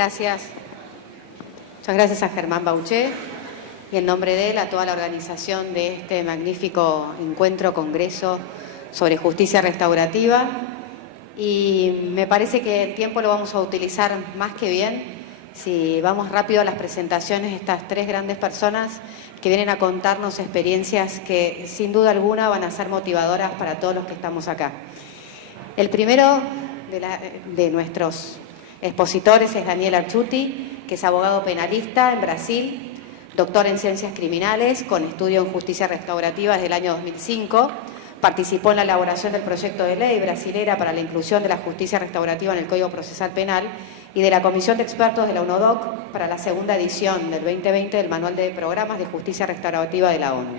gracias. Muchas gracias a Germán Bauché y en nombre de él a toda la organización de este magnífico encuentro, congreso sobre justicia restaurativa. Y me parece que el tiempo lo vamos a utilizar más que bien si vamos rápido a las presentaciones de estas tres grandes personas que vienen a contarnos experiencias que sin duda alguna van a ser motivadoras para todos los que estamos acá. El primero de nuestros expositores es Daniel Arciuti, que es abogado penalista en Brasil, doctor en Ciencias Criminales, con estudio en Justicia Restaurativa desde el año 2005. Participó en la elaboración del proyecto de ley brasilera para la inclusión de la justicia restaurativa en el Código Procesal Penal y de la Comisión de Expertos de la UNODOC para la segunda edición del 2020 del Manual de Programas de Justicia Restaurativa de la ONU.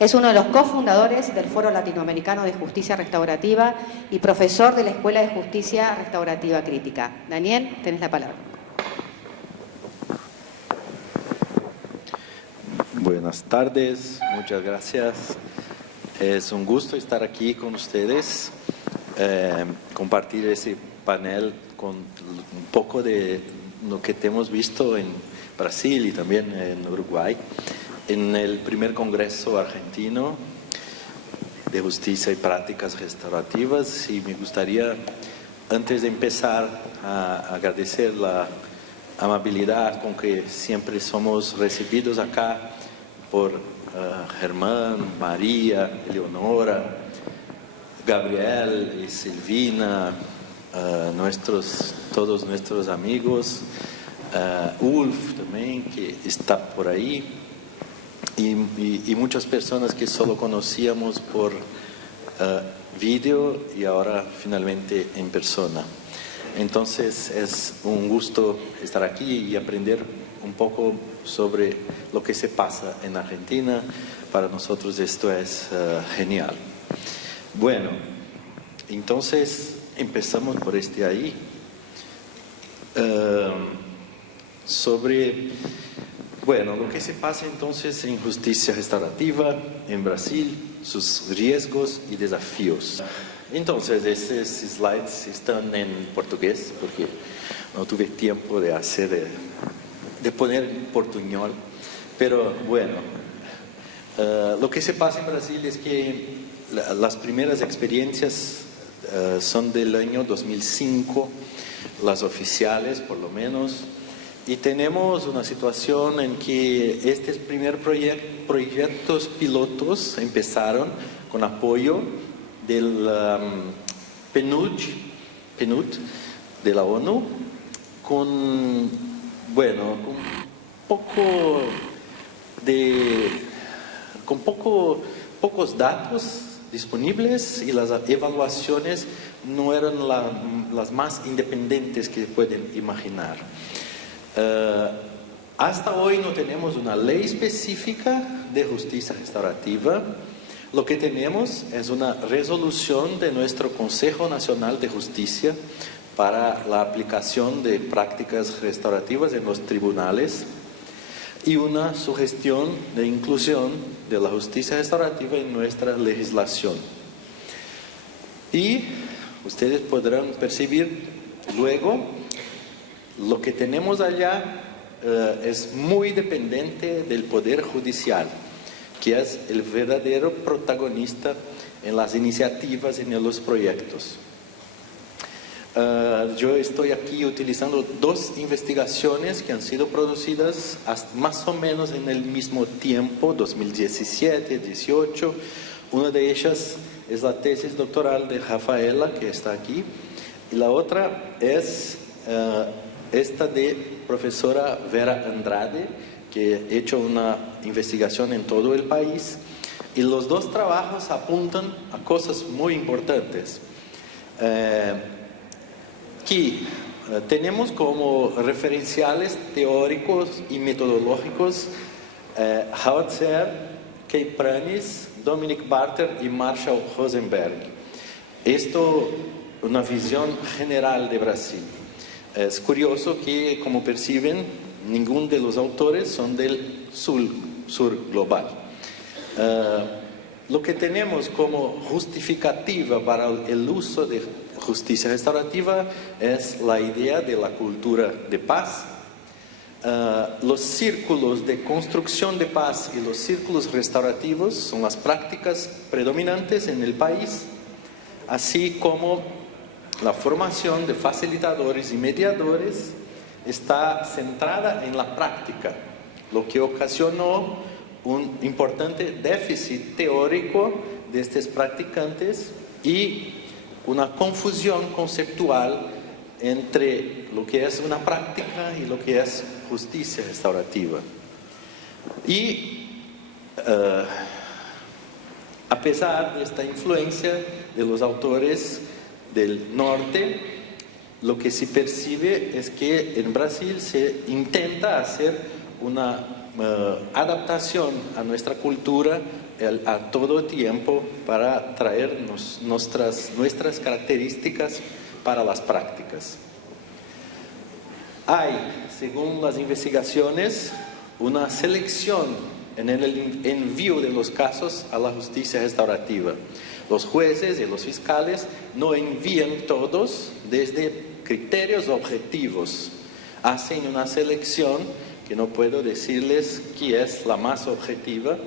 Es uno de los cofundadores del Foro Latinoamericano de Justicia Restaurativa y profesor de la Escuela de Justicia Restaurativa Crítica. Daniel, tenés la palabra. Buenas tardes, muchas gracias. Es un gusto estar aquí con ustedes, compartir ese panel con un poco de lo que hemos visto en Brasil y también en Uruguay, en el primer Congreso Argentino de Justicia y Prácticas Restaurativas. Y me gustaría, antes de empezar, a agradecer la amabilidad con que siempre somos recibidos acá por Germán, María, Eleonora, Gabriel y Silvina, todos nuestros amigos, Ulf también, que está por ahí, y muchas personas que solo conocíamos por vídeo y ahora finalmente en persona. Entonces es un gusto estar aquí y aprender un poco sobre lo que se pasa en Argentina. Para nosotros esto es genial. Bueno, entonces empezamos por ahí. Sobre, bueno, lo que se pasa entonces en justicia restaurativa en Brasil, sus riesgos y desafíos. Entonces, estos slides están en portugués porque no tuve tiempo de poner en portuñol. Pero bueno, lo que se pasa en Brasil es que las primeras experiencias son del año 2005, las oficiales por lo menos, y tenemos una situación en que estos primeros proyectos pilotos empezaron con apoyo del PNUD de la ONU, con pocos datos disponibles, y las evaluaciones no eran las más independientes que pueden imaginar. Hasta hoy no tenemos una ley específica de justicia restaurativa. Lo que tenemos es una resolución de nuestro Consejo Nacional de Justicia para la aplicación de prácticas restaurativas en los tribunales y una sugestión de inclusión de la justicia restaurativa en nuestra legislación. Y ustedes podrán percibir luego lo que tenemos allá es muy dependiente del Poder Judicial, que es el verdadero protagonista en las iniciativas y en los proyectos. Yo estoy aquí utilizando dos investigaciones que han sido producidas más o menos en el mismo tiempo, 2017-18. Una de ellas es la tesis doctoral de Rafaela, que está aquí, y la otra es esta de profesora Vera Andrade, que ha hecho una investigación en todo el país, y los dos trabajos apuntan a cosas muy importantes. Aquí tenemos como referenciales teóricos y metodológicos Howard Serre, Kay Pranis, Dominic Barter y Marshall Rosenberg. Esto es una visión general de Brasil. Es curioso que, como perciben, ninguno de los autores son del sur global. Lo que tenemos como justificativa para el uso de justicia restaurativa es la idea de la cultura de paz. Los círculos de construcción de paz y los círculos restaurativos son las prácticas predominantes en el país, así como la formación de facilitadores y mediadores está centrada en la práctica, lo que ocasionó un importante déficit teórico de estos practicantes y una confusión conceptual entre lo que es una práctica y lo que es justicia restaurativa. Y a pesar de esta influencia de los autores del norte, lo que se percibe es que en Brasil se intenta hacer una adaptación a nuestra cultura a todo tiempo para traer nuestras características para las prácticas. Hay, según las investigaciones, una selección en el envío de los casos a la justicia restaurativa. Los jueces y los fiscales no envían todos desde criterios objetivos. Hacen una selección que no puedo decirles que es la más objetiva,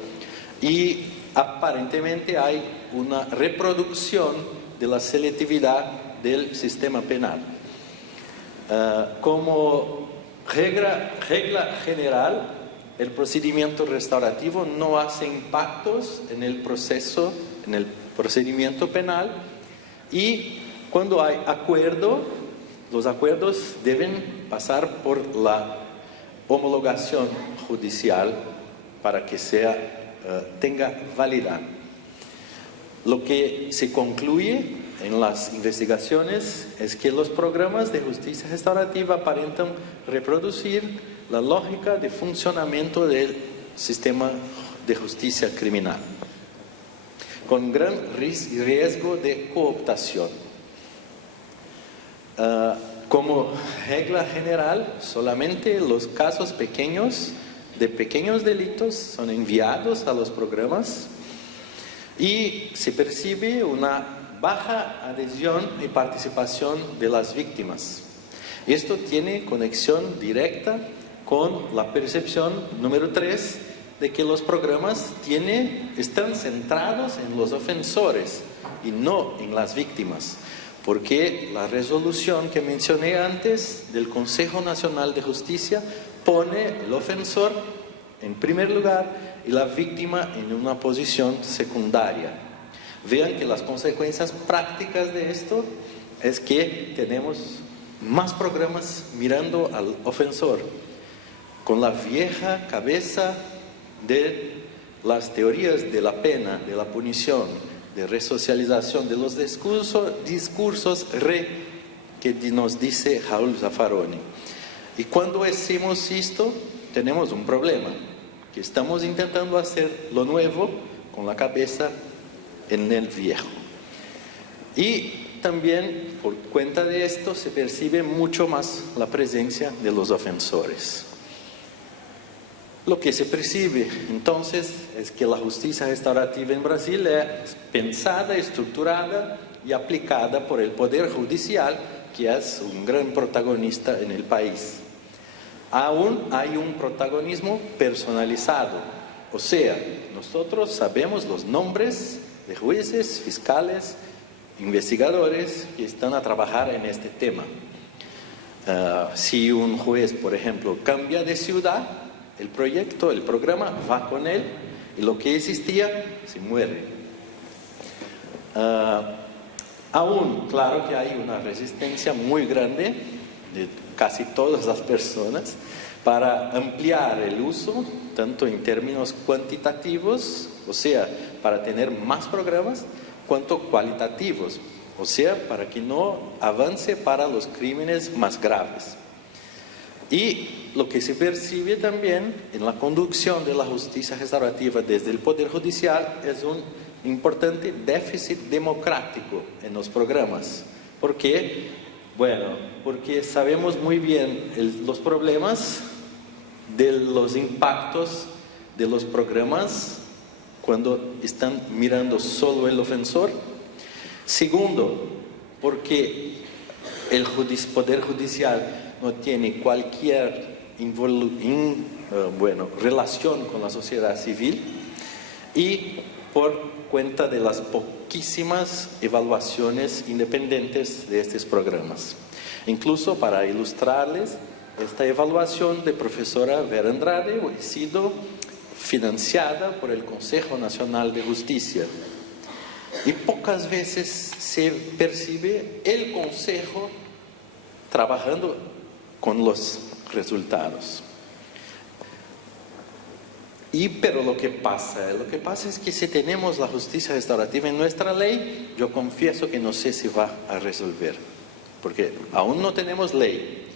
y aparentemente hay una reproducción de la selectividad del sistema penal. Como regla general, el procedimiento restaurativo no hace impactos en el procedimiento penal, y cuando hay acuerdo, los acuerdos deben pasar por la homologación judicial para que tenga validad. Lo que se concluye en las investigaciones es que los programas de justicia restaurativa aparentan reproducir la lógica de funcionamiento del sistema de justicia criminal, con gran riesgo de cooptación. Como regla general, solamente los casos pequeños de pequeños delitos son enviados a los programas, y se percibe una baja adhesión y participación de las víctimas. Esto tiene conexión directa con la percepción número 3 de que los programas están centrados en los ofensores y no en las víctimas, porque la resolución que mencioné antes del Consejo Nacional de Justicia pone el ofensor en primer lugar y la víctima en una posición secundaria. Vean que las consecuencias prácticas de esto es que tenemos más programas mirando al ofensor, con la vieja cabeza de las teorías de la pena, de la punición, de resocialización, de los discursos que nos dice Raúl Zaffaroni. Y cuando hacemos esto, tenemos un problema, que estamos intentando hacer lo nuevo con la cabeza en el viejo. Y también por cuenta de esto se percibe mucho más la presencia de los ofensores. Lo que se percibe entonces es que la justicia restaurativa en Brasil es pensada, estructurada y aplicada por el Poder Judicial, que es un gran protagonista en el país. Aún hay un protagonismo personalizado, o sea, nosotros sabemos los nombres de jueces, fiscales, investigadores que están a trabajar en este tema. Si un juez, por ejemplo, cambia de ciudad, el programa va con él, y lo que existía se muere. Aún, claro que hay una resistencia muy grande de casi todas las personas para ampliar el uso, tanto en términos cuantitativos, o sea, para tener más programas, cuanto cualitativos, o sea, para que no avance para los crímenes más graves. Y lo que se percibe también en la conducción de la justicia restaurativa desde el Poder Judicial es un importante déficit democrático en los programas. ¿Por qué? Bueno, porque sabemos muy bien los problemas de los impactos de los programas cuando están mirando solo el ofensor. Segundo, porque el Poder Judicial no tiene cualquier relación con la sociedad civil y por cuenta de las poquísimas evaluaciones independientes de estos programas. Incluso para ilustrarles, esta evaluación de profesora Vera Andrade ha sido financiada por el Consejo Nacional de Justicia. Y pocas veces se percibe el Consejo trabajando con los resultados. Pero lo que pasa es que si tenemos la justicia restaurativa en nuestra ley, yo confieso que no sé si va a resolver, porque aún no tenemos ley.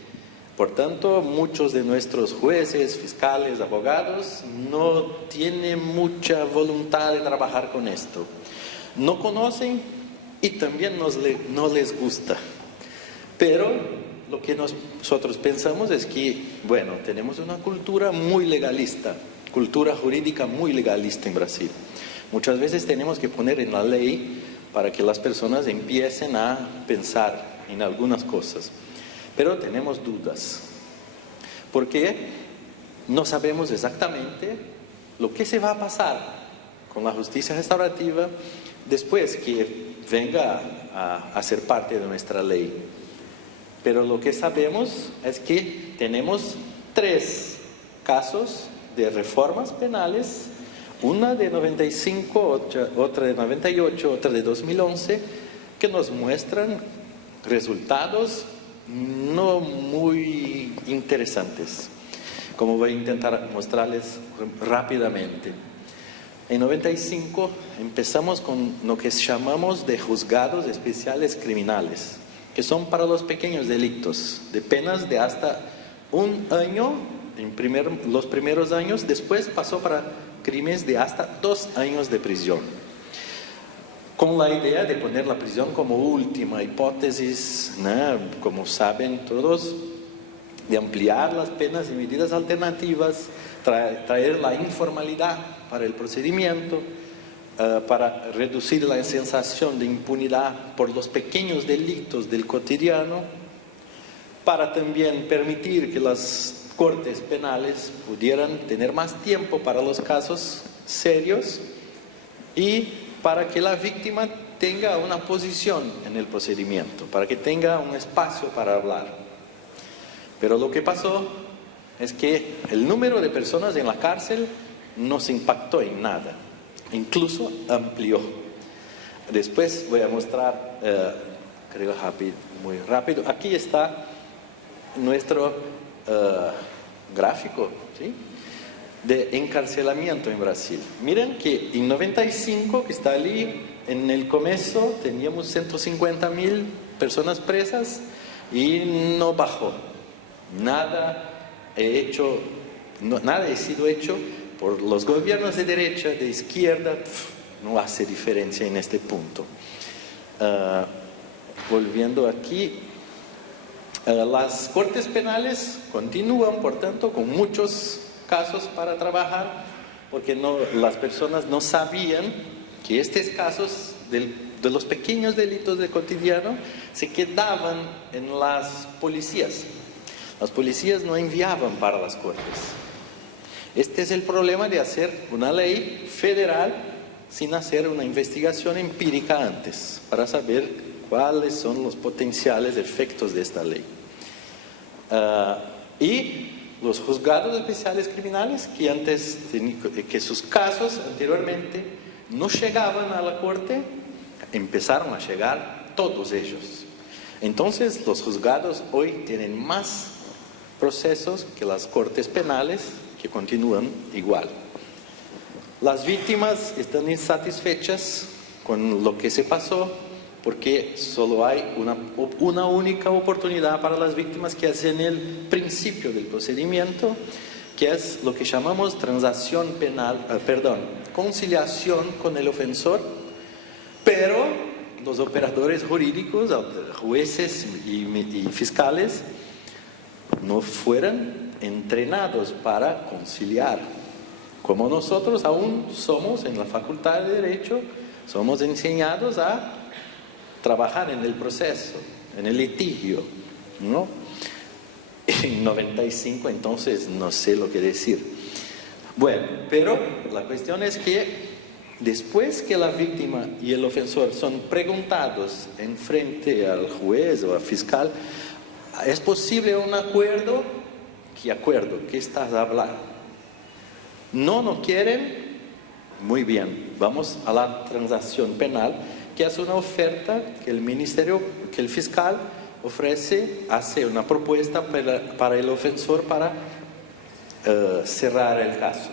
Por tanto, muchos de nuestros jueces, fiscales, abogados no tienen mucha voluntad de trabajar con esto. No conocen y también no les gusta. Pero lo que nosotros pensamos es que, bueno, tenemos una cultura muy legalista, cultura jurídica muy legalista en Brasil. Muchas veces tenemos que poner en la ley para que las personas empiecen a pensar en algunas cosas. Pero tenemos dudas, porque no sabemos exactamente lo que se va a pasar con la justicia restaurativa después que venga a ser parte de nuestra ley. Pero lo que sabemos es que tenemos 3 casos de reformas penales, una de 95, otra de 98, otra de 2011, que nos muestran resultados no muy interesantes, como voy a intentar mostrarles rápidamente. En 95 empezamos con lo que llamamos de juzgados especiales criminales, que son para los pequeños delitos, de penas de hasta 1 año, los primeros años, después pasó para crímenes de hasta 2 años de prisión, con la idea de poner la prisión como última hipótesis, ¿no? Como saben todos, de ampliar las penas y medidas alternativas, traer la informalidad para el procedimiento, para reducir la sensación de impunidad por los pequeños delitos del cotidiano, para también permitir que las cortes penales pudieran tener más tiempo para los casos serios y para que la víctima tenga una posición en el procedimiento, para que tenga un espacio para hablar. Pero lo que pasó es que el número de personas en la cárcel no se impactó en nada, incluso amplió. Después voy a mostrar, creo muy rápido, aquí está nuestro gráfico, ¿sí?, de encarcelamiento en Brasil. Miren que en 95, que está allí, en el comienzo teníamos 150.000 personas presas y no bajó. Nada ha sido hecho por los gobiernos de derecha, de izquierda, no hace diferencia en este punto. Volviendo aquí, las cortes penales continúan, por tanto, con muchos casos para trabajar, porque las personas no sabían que estos casos de los pequeños delitos de cotidiano se quedaban en las policías. Las policías no enviaban para las cortes. Este es el problema de hacer una ley federal sin hacer una investigación empírica antes, para saber cuáles son los potenciales efectos de esta ley. Y los juzgados especiales criminales, que sus casos anteriormente no llegaban a la corte, empezaron a llegar todos ellos. Entonces los juzgados hoy tienen más procesos que las cortes penales, que continúan igual. Las víctimas están insatisfechas con lo que se pasó, porque solo hay una única oportunidad para las víctimas, que es en el principio del procedimiento, que es lo que llamamos conciliación con el ofensor, pero los operadores jurídicos, jueces y fiscales, no fueron entrenados para conciliar. Como nosotros aún somos en la Facultad de Derecho, somos enseñados a trabajar en el proceso, en el litigio, ¿no? En 95, entonces, no sé lo que decir. Bueno, pero la cuestión es que después que la víctima y el ofensor son preguntados en frente al juez o al fiscal, ¿es posible un acuerdo? ¿Qué acuerdo? ¿Qué estás hablando? No quieren. Muy bien, vamos a la transacción penal, que es una oferta que el fiscal ofrece, hace una propuesta para el ofensor para cerrar el caso.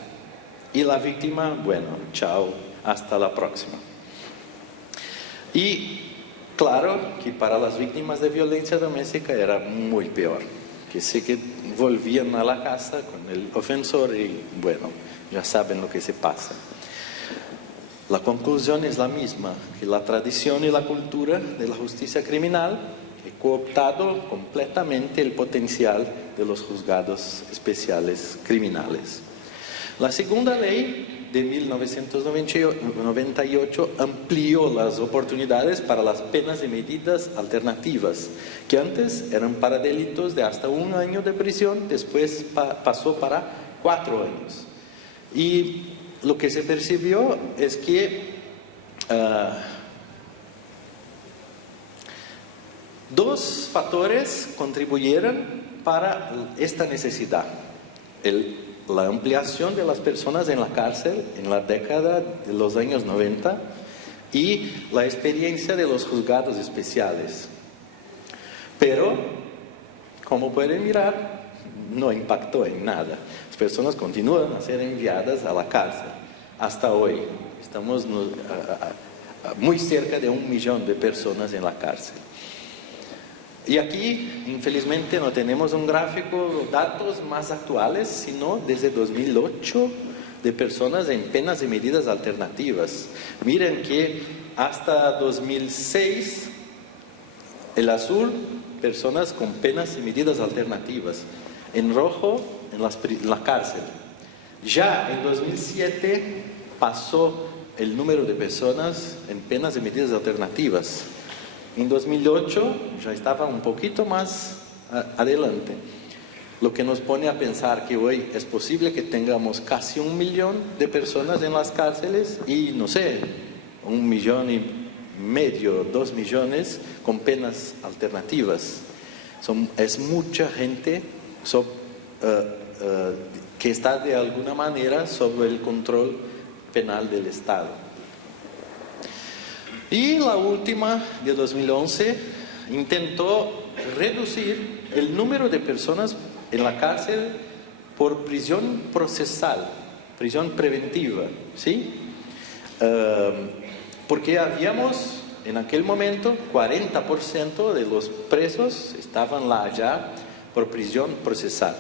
Y la víctima, bueno, chao, hasta la próxima. Y claro que para las víctimas de violencia doméstica era muy peor, que sé que volvían a la casa con el ofensor y bueno, ya saben lo que se pasa. La conclusión es la misma, que la tradición y la cultura de la justicia criminal ha cooptado completamente el potencial de los juzgados especiales criminales. La segunda ley de 1998 amplió las oportunidades para las penas y medidas alternativas, que antes eran para delitos de hasta 1 año de prisión, después pasó para 4 años. Y lo que se percibió es que dos factores contribuyeron para esta necesidad. La ampliación de las personas en la cárcel en la década de los años 90 y la experiencia de los juzgados especiales. Pero, como pueden mirar, no impactó en nada. Las personas continúan a ser enviadas a la cárcel. Hasta hoy estamos muy cerca de 1 millón de personas en la cárcel. Y aquí, infelizmente, no tenemos un gráfico, datos más actuales, sino desde 2008 de personas en penas y medidas alternativas. Miren que hasta 2006, el azul, personas con penas y medidas alternativas. En rojo, en la cárcel. Ya en 2007 pasó el número de personas en penas y medidas alternativas. En 2008 ya estaba un poquito más adelante, lo que nos pone a pensar que hoy es posible que tengamos casi 1 millón de personas en las cárceles y, no sé, 1,5 millones, 2 millones con penas alternativas. Es mucha gente que está de alguna manera sobre el control penal del Estado. Y la última, de 2011, intentó reducir el número de personas en la cárcel por prisión procesal, prisión preventiva, ¿sí? Porque habíamos, en aquel momento, 40% de los presos estaban ya por prisión procesal.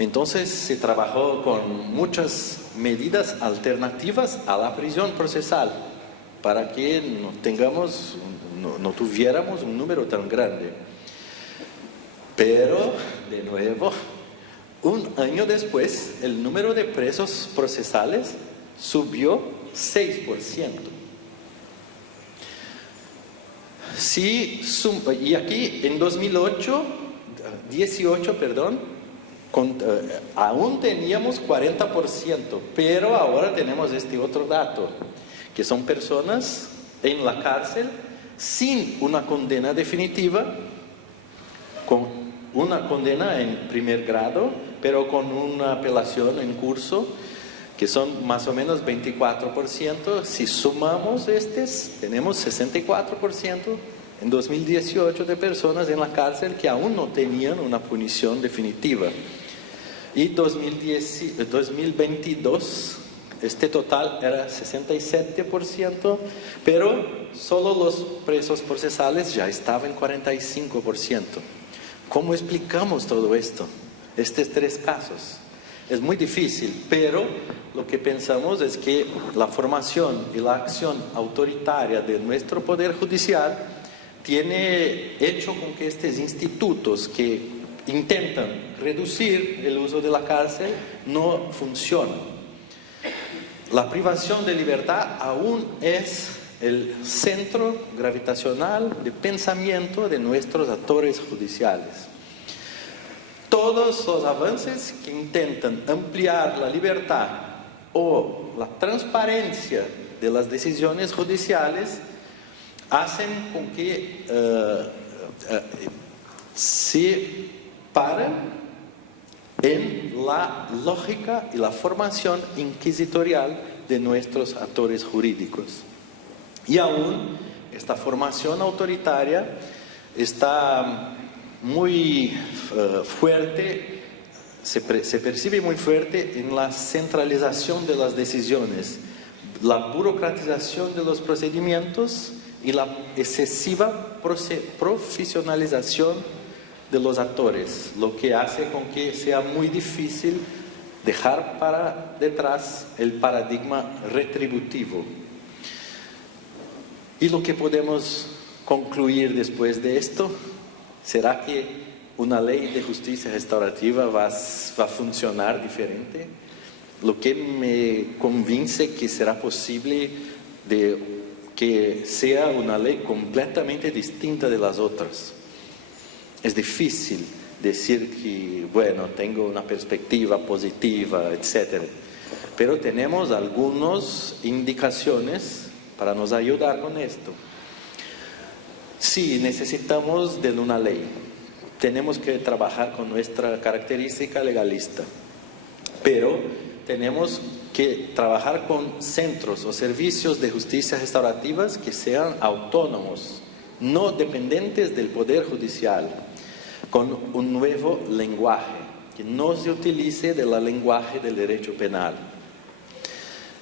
Entonces se trabajó con muchas medidas alternativas a la prisión procesal, para que no tuviéramos un número tan grande. Pero, de nuevo, 1 año después, el número de presos procesales subió 6%. Y aquí, en 2018, aún teníamos 40%, pero ahora tenemos este otro dato, que son personas en la cárcel sin una condena definitiva, con una condena en primer grado, pero con una apelación en curso, que son más o menos 24%. Si sumamos tenemos 64% en 2018 de personas en la cárcel que aún no tenían una punición definitiva. Y 2022, este total era 67%, pero solo los presos procesales ya estaban en 45%. ¿Cómo explicamos todo esto? Estos 3 casos. Es muy difícil, pero lo que pensamos es que la formación y la acción autoritaria de nuestro Poder Judicial tiene hecho con que estos institutos que intentan reducir el uso de la cárcel no funcionen. La privación de libertad aún es el centro gravitacional de pensamiento de nuestros actores judiciales. Todos los avances que intentan ampliar la libertad o la transparencia de las decisiones judiciales hacen con que se paren en la lógica y la formación inquisitorial de nuestros actores jurídicos. Y aún esta formación autoritaria está muy fuerte, se percibe muy fuerte en la centralización de las decisiones, la burocratización de los procedimientos y la excesiva profesionalización de los actores, lo que hace con que sea muy difícil dejar para detrás el paradigma retributivo. Y lo que podemos concluir después de esto, ¿será que una ley de justicia restaurativa va a funcionar diferente? Lo que me convence que será posible que sea una ley completamente distinta de las otras. Es difícil decir que, bueno, tengo una perspectiva positiva, etc. Pero tenemos algunas indicaciones para nos ayudar con esto. Sí, necesitamos de una ley. Tenemos que trabajar con nuestra característica legalista. Pero tenemos que trabajar con centros o servicios de justicia restaurativas que sean autónomos, no dependientes del Poder Judicial, con un nuevo lenguaje, que no se utilice del lenguaje del derecho penal,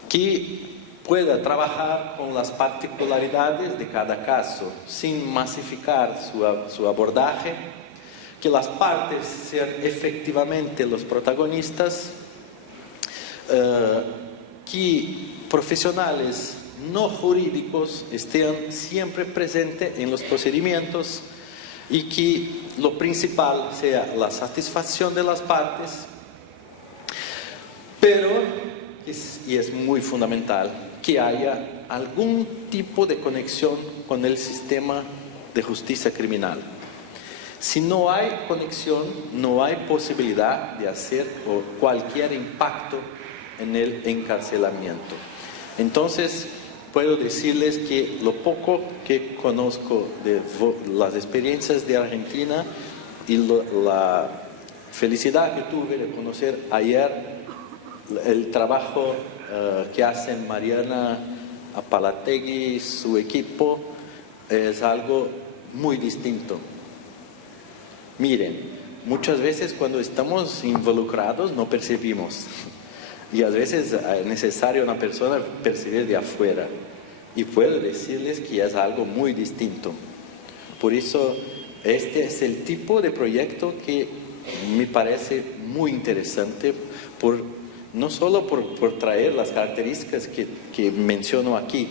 que pueda trabajar con las particularidades de cada caso, sin masificar su abordaje, que las partes sean efectivamente los protagonistas, que profesionales no jurídicos estén siempre presentes en los procedimientos y que lo principal sea la satisfacción de las partes, pero, y es muy fundamental, que haya algún tipo de conexión con el sistema de justicia criminal. Si no hay conexión, no hay posibilidad de hacer cualquier impacto en el encarcelamiento. Entonces, puedo decirles que lo poco que conozco de las experiencias de Argentina y la felicidad que tuve de conocer ayer el trabajo que hacen Mariana Apalategui y su equipo, es algo muy distinto. Miren, muchas veces cuando estamos involucrados no percibimos. Y a veces es necesario una persona percibir de afuera. Y puedo decirles que es algo muy distinto. Por eso, este es el tipo de proyecto que me parece muy interesante, no solo por traer las características que menciono aquí,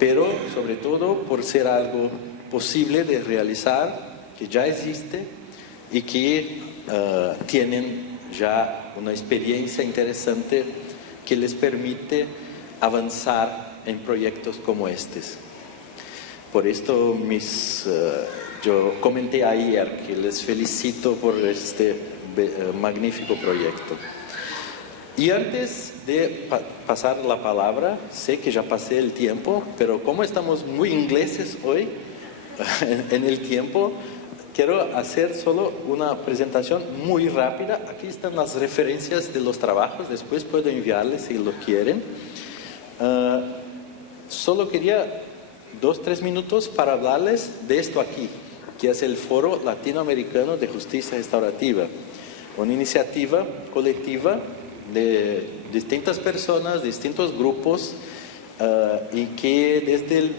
pero sobre todo por ser algo posible de realizar, que ya existe y que tienen ya una experiencia interesante que les permite avanzar en proyectos como estos. Por esto yo comenté ayer que les felicito por este magnífico proyecto. Y antes de pasar la palabra, sé que ya pasé el tiempo, pero como estamos muy ingleses hoy en el tiempo, quiero hacer solo una presentación muy rápida. Aquí están las referencias de los trabajos, después puedo enviarles si lo quieren. Solo quería 2-3 minutos para hablarles de esto aquí, que es el Foro Latinoamericano de Justicia Restaurativa, una iniciativa colectiva de distintas personas, distintos grupos, y que desde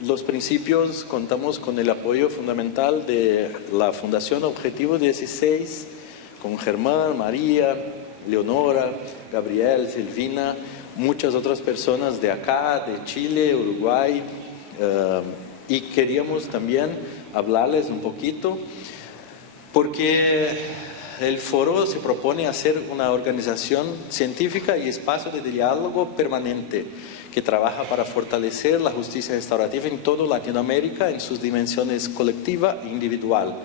los principios contamos con el apoyo fundamental de la Fundación Objetivo 16, con Germán, María, Leonora, Gabriel, Silvina, muchas otras personas de acá, de Chile, Uruguay, y queríamos también hablarles un poquito, porque el foro se propone hacer una organización científica y espacio de diálogo permanente que trabaja para fortalecer la justicia restaurativa en toda Latinoamérica en sus dimensiones colectiva e individual.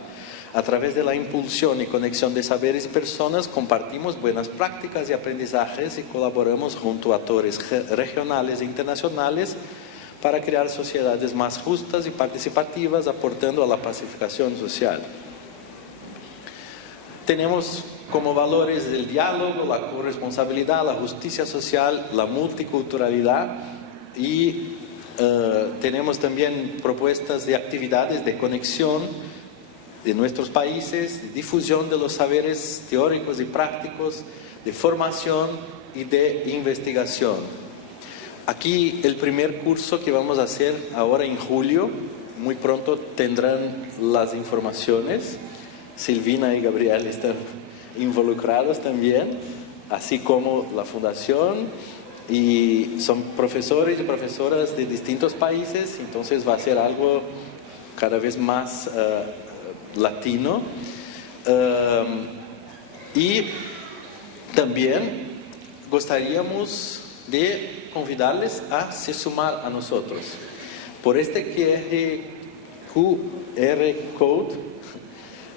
A través de la impulsión y conexión de saberes y personas compartimos buenas prácticas y aprendizajes y colaboramos junto a actores regionales e internacionales para crear sociedades más justas y participativas, aportando a la pacificación social. Tenemos como valores el diálogo, la corresponsabilidad, la justicia social, la multiculturalidad y tenemos también propuestas de actividades de conexión de nuestros países, de difusión de los saberes teóricos y prácticos, de formación y de investigación. Aquí el primer curso que vamos a hacer ahora en julio, muy pronto tendrán las informaciones. Silvina y Gabriel están involucrados también, así como la fundación, y son profesores y profesoras de distintos países, entonces va a ser algo cada vez más latino. Y también gustaríamos de convidarles a se sumar a nosotros. Por este QR Code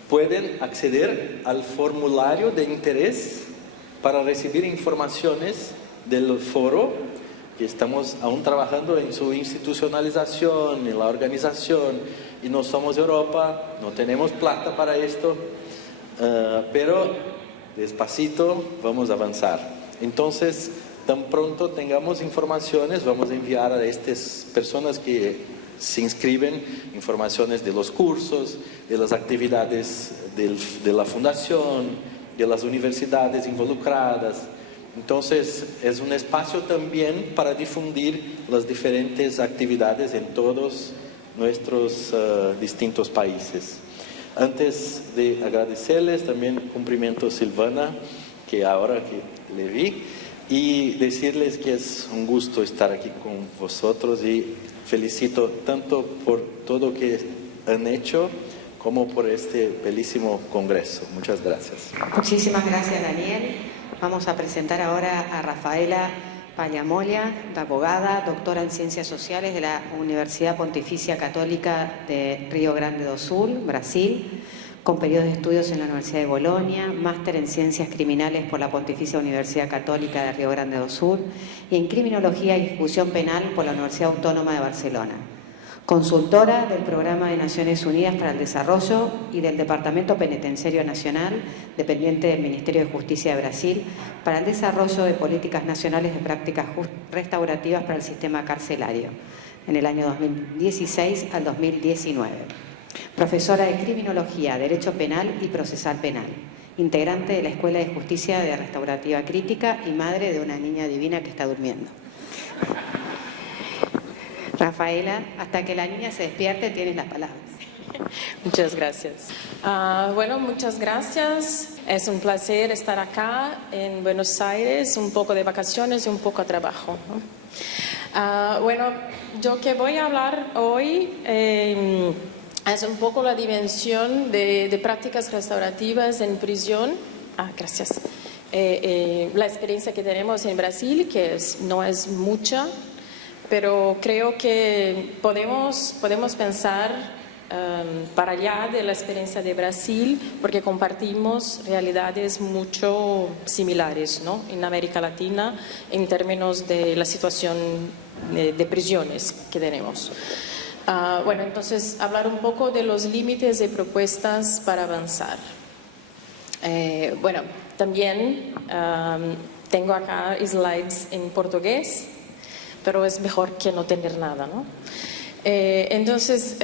pueden acceder al formulario de interés para recibir informaciones del foro, que estamos aún trabajando en su institucionalización, en la organización, y no somos Europa, no tenemos plata para esto, pero despacito vamos a avanzar. Entonces, tan pronto tengamos informaciones, vamos a enviar a estas personas que se inscriben informaciones de los cursos, de las actividades de la fundación, de las universidades involucradas. Entonces, es un espacio también para difundir las diferentes actividades en todos nuestros distintos países. Antes de agradecerles, también cumplimento a Silvana, que ahora que le vi, y decirles que es un gusto estar aquí con vosotros y felicito tanto por todo lo que han hecho como por este bellísimo congreso. Muchas gracias. Muchísimas gracias, Daniel. Vamos a presentar ahora a Rafaela Pallamolia, abogada, doctora en Ciencias Sociales de la Universidad Pontificia Católica de Río Grande do Sul, Brasil, con periodo de estudios en la Universidad de Bolonia, máster en Ciencias Criminales por la Pontificia Universidad Católica de Río Grande do Sul y en Criminología y Ejecución Penal por la Universidad Autónoma de Barcelona. Consultora del Programa de Naciones Unidas para el Desarrollo y del Departamento Penitenciario Nacional, dependiente del Ministerio de Justicia de Brasil, para el desarrollo de políticas nacionales de prácticas restaurativas para el sistema carcelario, en el año 2016 al 2019. Profesora de Criminología, Derecho Penal y Procesal Penal, integrante de la Escuela de Justicia de Restaurativa Crítica y madre de una niña divina que está durmiendo. Rafaela, hasta que la niña se despierte, tienes las palabras. Muchas gracias. Bueno, muchas gracias. Es un placer estar acá en Buenos Aires, un poco de vacaciones y un poco de trabajo, ¿no? Bueno, yo que voy a hablar hoy es un poco la dimensión de prácticas restaurativas en prisión. Gracias. La experiencia que tenemos en Brasil, que no es mucha, pero creo que podemos pensar para allá de la experiencia de Brasil, porque compartimos realidades mucho similares, ¿no? En América Latina, en términos de la situación de prisiones que tenemos. Bueno, entonces hablar un poco de los límites de propuestas para avanzar. Bueno, también tengo acá slides en portugués, pero es mejor que no tener nada, ¿no? Entonces,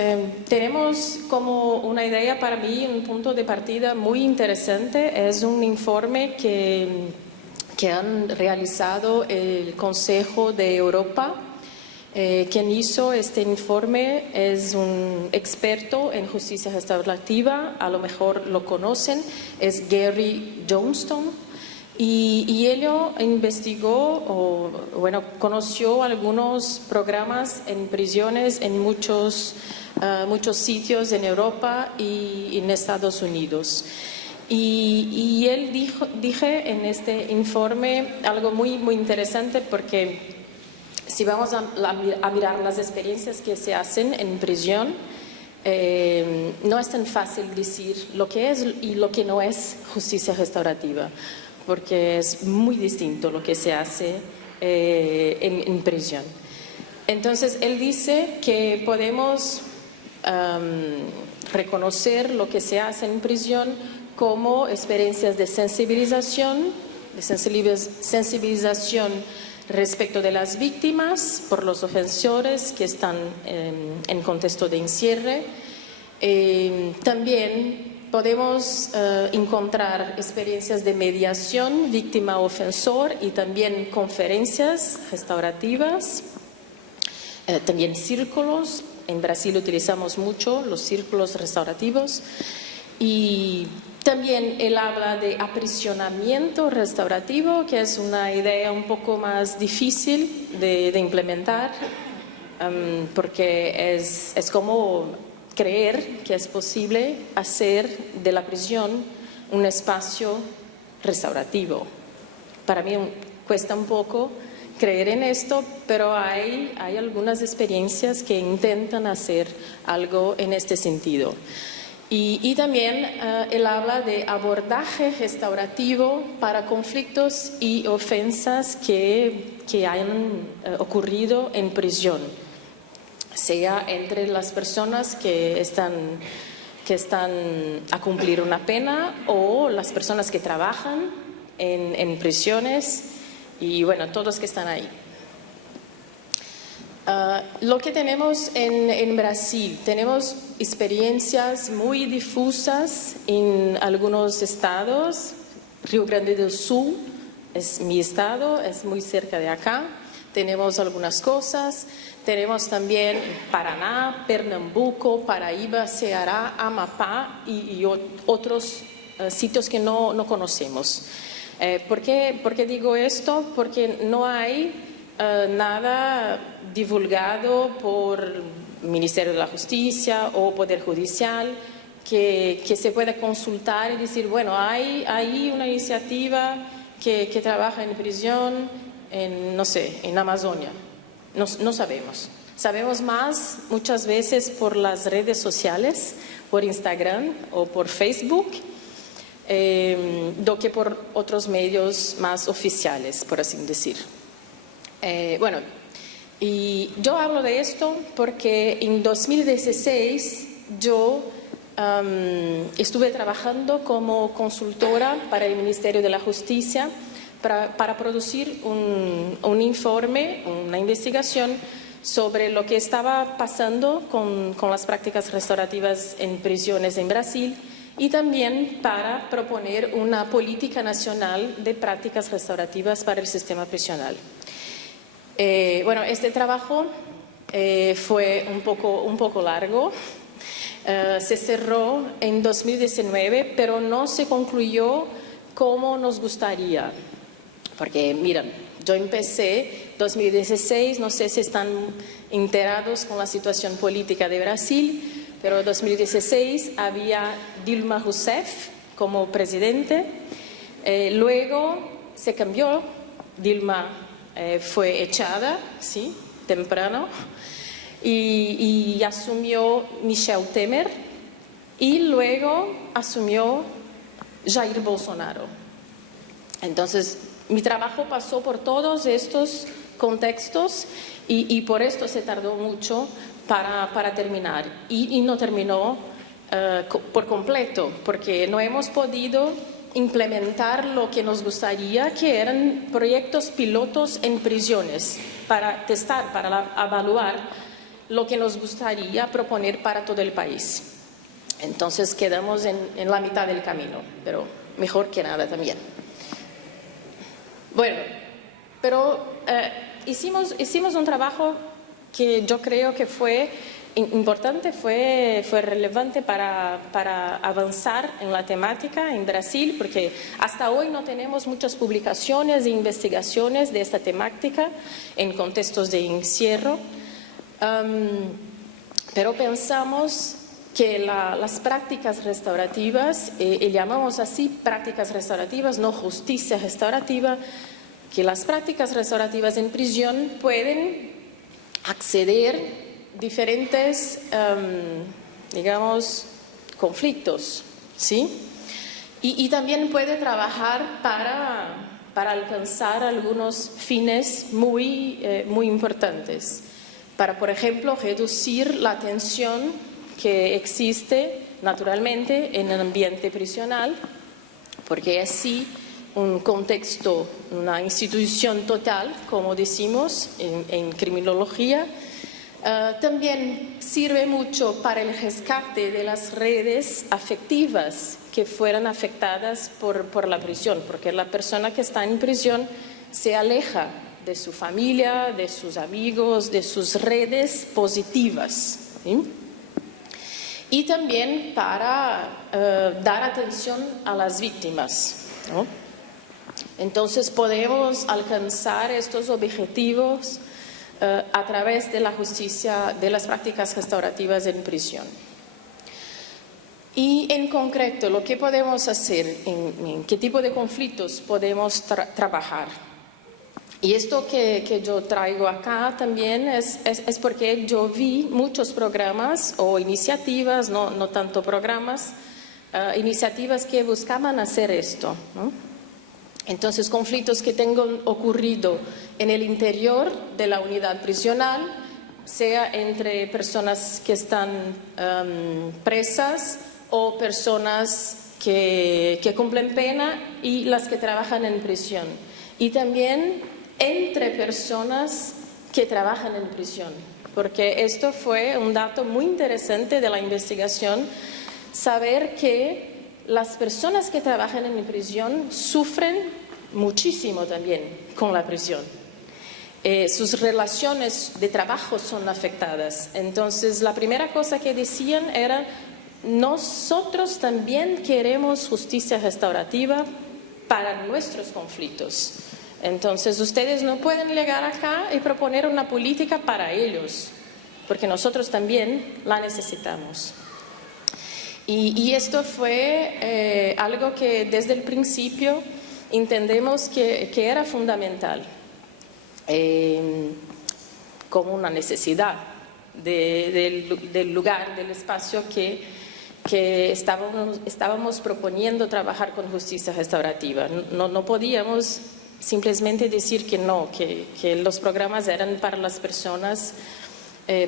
tenemos como una idea para mí, un punto de partida muy interesante, es un informe que han realizado el Consejo de Europa. Quien hizo este informe es un experto en justicia restaurativa, a lo mejor lo conocen, es Gary Johnston. Y él investigó, conoció algunos programas en prisiones en muchos sitios en Europa y en Estados Unidos. Y él dije en este informe algo muy, muy interesante, porque si vamos a mirar las experiencias que se hacen en prisión, no es tan fácil decir lo que es y lo que no es justicia restaurativa, porque es muy distinto lo que se hace en prisión. Entonces, él dice que podemos reconocer lo que se hace en prisión como experiencias de sensibilización respecto de las víctimas por los ofensores que están en contexto de encierre. También podemos encontrar experiencias de mediación víctima-ofensor y también conferencias restaurativas, también círculos. En Brasil utilizamos mucho los círculos restaurativos. Y también él habla de aprisionamiento restaurativo, que es una idea un poco más difícil de implementar, porque es como creer que es posible hacer de la prisión un espacio restaurativo. Para mí cuesta un poco creer en esto, pero hay algunas experiencias que intentan hacer algo en este sentido. Y también él habla de abordaje restaurativo para conflictos y ofensas que hayan ocurrido en prisión, sea entre las personas que están a cumplir una pena o las personas que trabajan en prisiones y bueno, todos que están ahí. Lo que tenemos en Brasil, tenemos experiencias muy difusas en algunos estados. Rio Grande do Sul es mi estado, es muy cerca de acá. Tenemos algunas cosas. Tenemos también Paraná, Pernambuco, Paraíba, Ceará, Amapá y otros sitios que no conocemos. ¿Por qué digo esto? Porque no hay nada divulgado por Ministerio de la Justicia o Poder Judicial que se pueda consultar y decir, bueno, hay una iniciativa que trabaja en prisión en Amazonia. No sabemos. Sabemos más muchas veces por las redes sociales, por Instagram o por Facebook, do que por otros medios más oficiales, por así decir. Bueno, y yo hablo de esto porque en 2016 yo estuve trabajando como consultora para el Ministerio de la Justicia para producir un informe, una investigación sobre lo que estaba pasando con las prácticas restaurativas en prisiones en Brasil y también para proponer una política nacional de prácticas restaurativas para el sistema prisional. Bueno, este trabajo fue un poco largo, se cerró en 2019, pero no se concluyó como nos gustaría. Porque, miren, yo empecé en 2016, no sé si están enterados con la situación política de Brasil, pero en 2016 había Dilma Rousseff como presidente, luego se cambió, Dilma fue echada, sí, temprano, y asumió Michel Temer, y luego asumió Jair Bolsonaro. Entonces, mi trabajo pasó por todos estos contextos y por esto se tardó mucho para terminar. Y no terminó por completo, porque no hemos podido implementar lo que nos gustaría, que eran proyectos pilotos en prisiones, para testar, para evaluar lo que nos gustaría proponer para todo el país. Entonces quedamos en la mitad del camino, pero mejor que nada también. Bueno, pero hicimos un trabajo que yo creo que fue importante, fue relevante para avanzar en la temática en Brasil, porque hasta hoy no tenemos muchas publicaciones e investigaciones de esta temática en contextos de encierro, pero pensamos que las prácticas restaurativas, y llamamos así prácticas restaurativas, no justicia restaurativa, que las prácticas restaurativas en prisión pueden acceder a diferentes, digamos, conflictos, ¿sí? Y también puede trabajar para alcanzar algunos fines muy importantes. Para, por ejemplo, reducir la tensión que existe naturalmente en el ambiente prisional, porque así un contexto, una institución total, como decimos en criminología. También sirve mucho para el rescate de las redes afectivas que fueran afectadas por la prisión, porque la persona que está en prisión se aleja de su familia, de sus amigos, de sus redes positivas, ¿sí? Y también para dar atención a las víctimas, ¿no? Entonces podemos alcanzar estos objetivos a través de la justicia, de las prácticas restaurativas en prisión. Y en concreto, lo que podemos hacer, en qué tipo de conflictos podemos trabajar. Y esto que yo traigo acá también es porque yo vi muchos programas o iniciativas, no tanto programas, iniciativas que buscaban hacer esto, ¿no? Entonces, conflictos que tengan ocurrido en el interior de la unidad prisional, sea entre personas que están presas o personas que cumplen pena y las que trabajan en prisión. Y también entre personas que trabajan en prisión, porque esto fue un dato muy interesante de la investigación, saber que las personas que trabajan en prisión sufren muchísimo también con la prisión. Sus relaciones de trabajo son afectadas. Entonces, la primera cosa que decían era: nosotros también queremos justicia restaurativa para nuestros conflictos. Entonces, ustedes no pueden llegar acá y proponer una política para ellos, porque nosotros también la necesitamos. Y esto fue algo que desde el principio entendemos que era fundamental, como una necesidad del lugar, del espacio que estábamos proponiendo trabajar con justicia restaurativa. No podíamos simplemente decir que no, que los programas eran para las personas,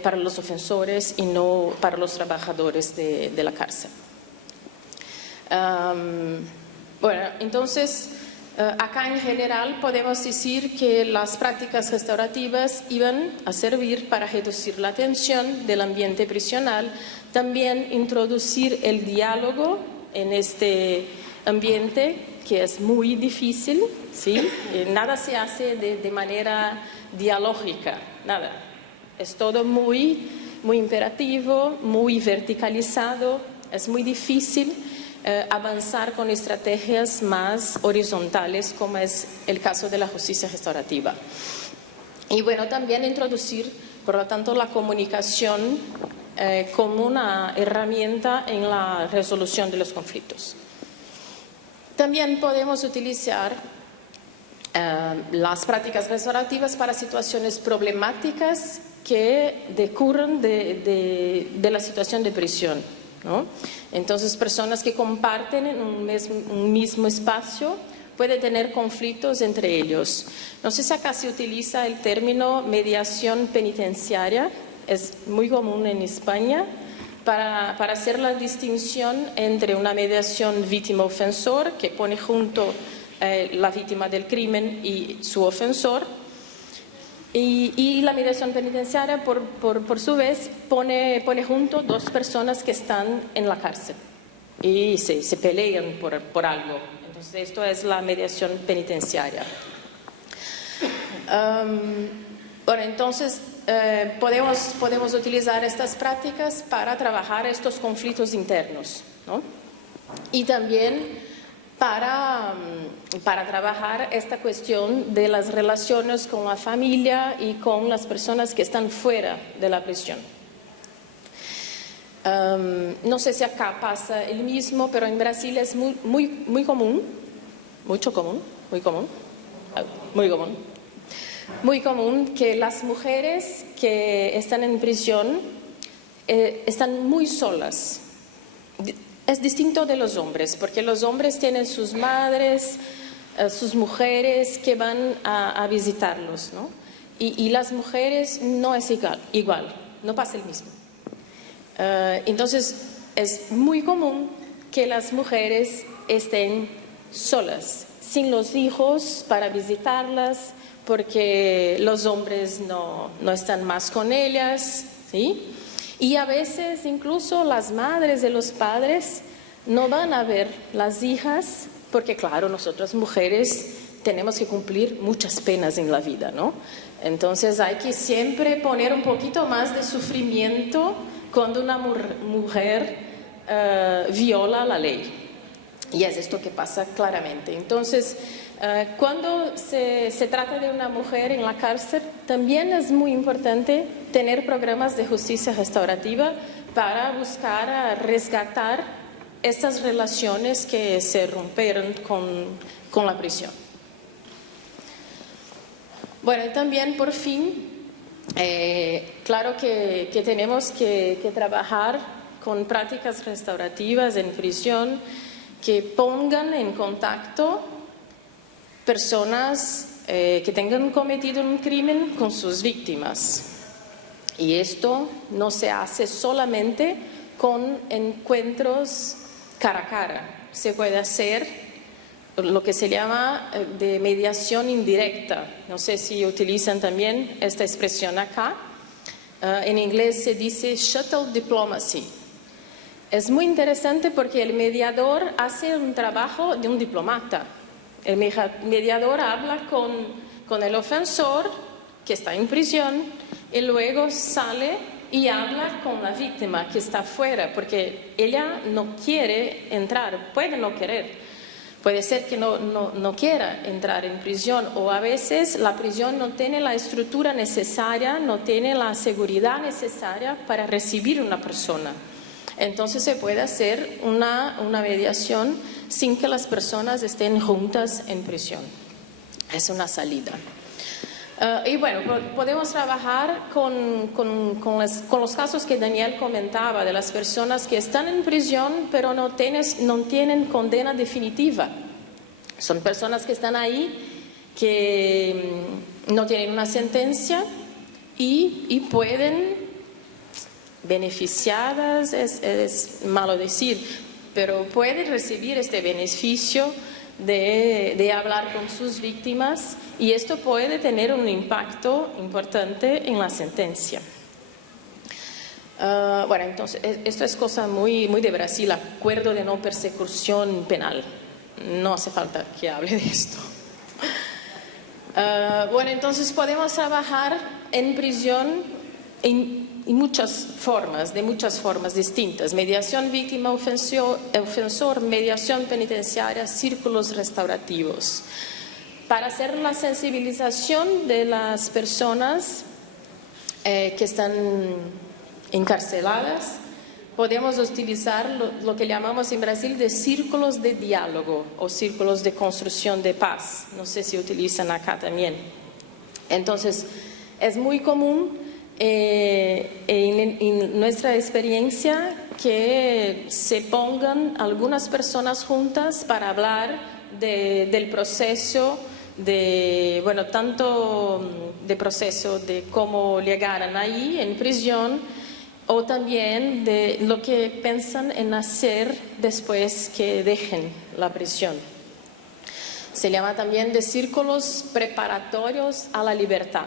para los ofensores y no para los trabajadores de la cárcel. Bueno, entonces, acá en general podemos decir que las prácticas restaurativas iban a servir para reducir la tensión del ambiente prisional, también introducir el diálogo en este ambiente que es muy difícil, ¿sí? Nada se hace de manera dialógica, nada. Es todo muy imperativo, muy verticalizado, es muy difícil avanzar con estrategias más horizontales, como es el caso de la justicia restaurativa. Y bueno, también introducir, por lo tanto, la comunicación como una herramienta en la resolución de los conflictos. También podemos utilizar las prácticas restaurativas para situaciones problemáticas que decurren de la situación de prisión, ¿no? Entonces, personas que comparten un mismo espacio pueden tener conflictos entre ellos. No sé si acá se utiliza el término mediación penitenciaria, es muy común en España, para hacer la distinción entre una mediación víctima-ofensor, que pone junto la víctima del crimen y su ofensor, y la mediación penitenciaria, por su vez, pone junto dos personas que están en la cárcel y se pelean por algo. Entonces, esto es la mediación penitenciaria. Bueno, entonces, podemos utilizar estas prácticas para trabajar estos conflictos internos, ¿no? Y también para trabajar esta cuestión de las relaciones con la familia y con las personas que están fuera de la prisión. No sé si acá pasa el mismo, pero en Brasil es muy común, muy común que las mujeres que están en prisión están muy solas. Es distinto de los hombres, porque los hombres tienen sus madres, sus mujeres que van a visitarlos, ¿no? Y las mujeres no es igual, no pasa el mismo. Entonces es muy común que las mujeres estén solas, sin los hijos para visitarlas, porque los hombres no están más con ellas, ¿sí? Y a veces incluso las madres de los padres no van a ver las hijas, porque claro, nosotras mujeres tenemos que cumplir muchas penas en la vida, ¿no? Entonces hay que siempre poner un poquito más de sufrimiento cuando una mujer viola la ley. Y es esto que pasa claramente. Entonces, cuando se trata de una mujer en la cárcel, también es muy importante tener programas de justicia restaurativa para buscar resgatar estas relaciones que se rompieron con la prisión. Bueno, y también por fin, claro que tenemos que trabajar con prácticas restaurativas en prisión que pongan en contacto personas que tengan cometido un crimen con sus víctimas. Y esto no se hace solamente con encuentros cara a cara, se puede hacer lo que se llama de mediación indirecta. No sé si utilizan también esta expresión acá. En inglés se dice shuttle diplomacy. Es muy interesante porque el mediador hace un trabajo de un diplomata. El mediador habla con el ofensor que está en prisión y luego sale y habla con la víctima que está fuera, porque ella no quiere entrar, puede no querer. Puede ser que no quiera entrar en prisión, o a veces la prisión no tiene la estructura necesaria, no tiene la seguridad necesaria para recibir una persona. Entonces se puede hacer una mediación sin que las personas estén juntas en prisión. Es una salida. Y bueno, podemos trabajar con los casos que Daniel comentaba, de las personas que están en prisión pero no tienen condena definitiva. Son personas que están ahí, que no tienen una sentencia y pueden, beneficiadas, es malo decir, pero pueden recibir este beneficio de hablar con sus víctimas, y esto puede tener un impacto importante en la sentencia. Bueno, entonces, esto es cosa muy de Brasil, acuerdo de no persecución penal. No hace falta que hable de esto. Bueno, entonces podemos trabajar en prisión de muchas formas distintas: mediación víctima-ofensor, mediación penitenciaria, círculos restaurativos. Para hacer la sensibilización de las personas que están encarceladas, podemos utilizar lo que llamamos en Brasil de círculos de diálogo o círculos de construcción de paz. No sé si utilizan acá también. Entonces, es muy común en nuestra experiencia que se pongan algunas personas juntas para hablar del proceso tanto de proceso de cómo llegaron ahí en prisión, o también de lo que piensan en hacer después que dejen la prisión. Se llama también de círculos preparatorios a la libertad.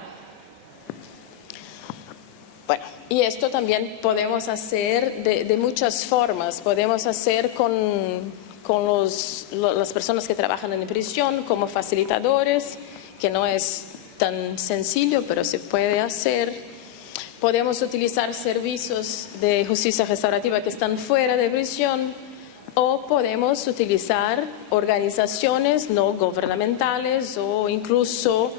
Bueno, y esto también podemos hacer de muchas formas. Podemos hacer con las personas que trabajan en prisión como facilitadores, que no es tan sencillo, pero se puede hacer. Podemos utilizar servicios de justicia restaurativa que están fuera de prisión, o podemos utilizar organizaciones no gubernamentales o incluso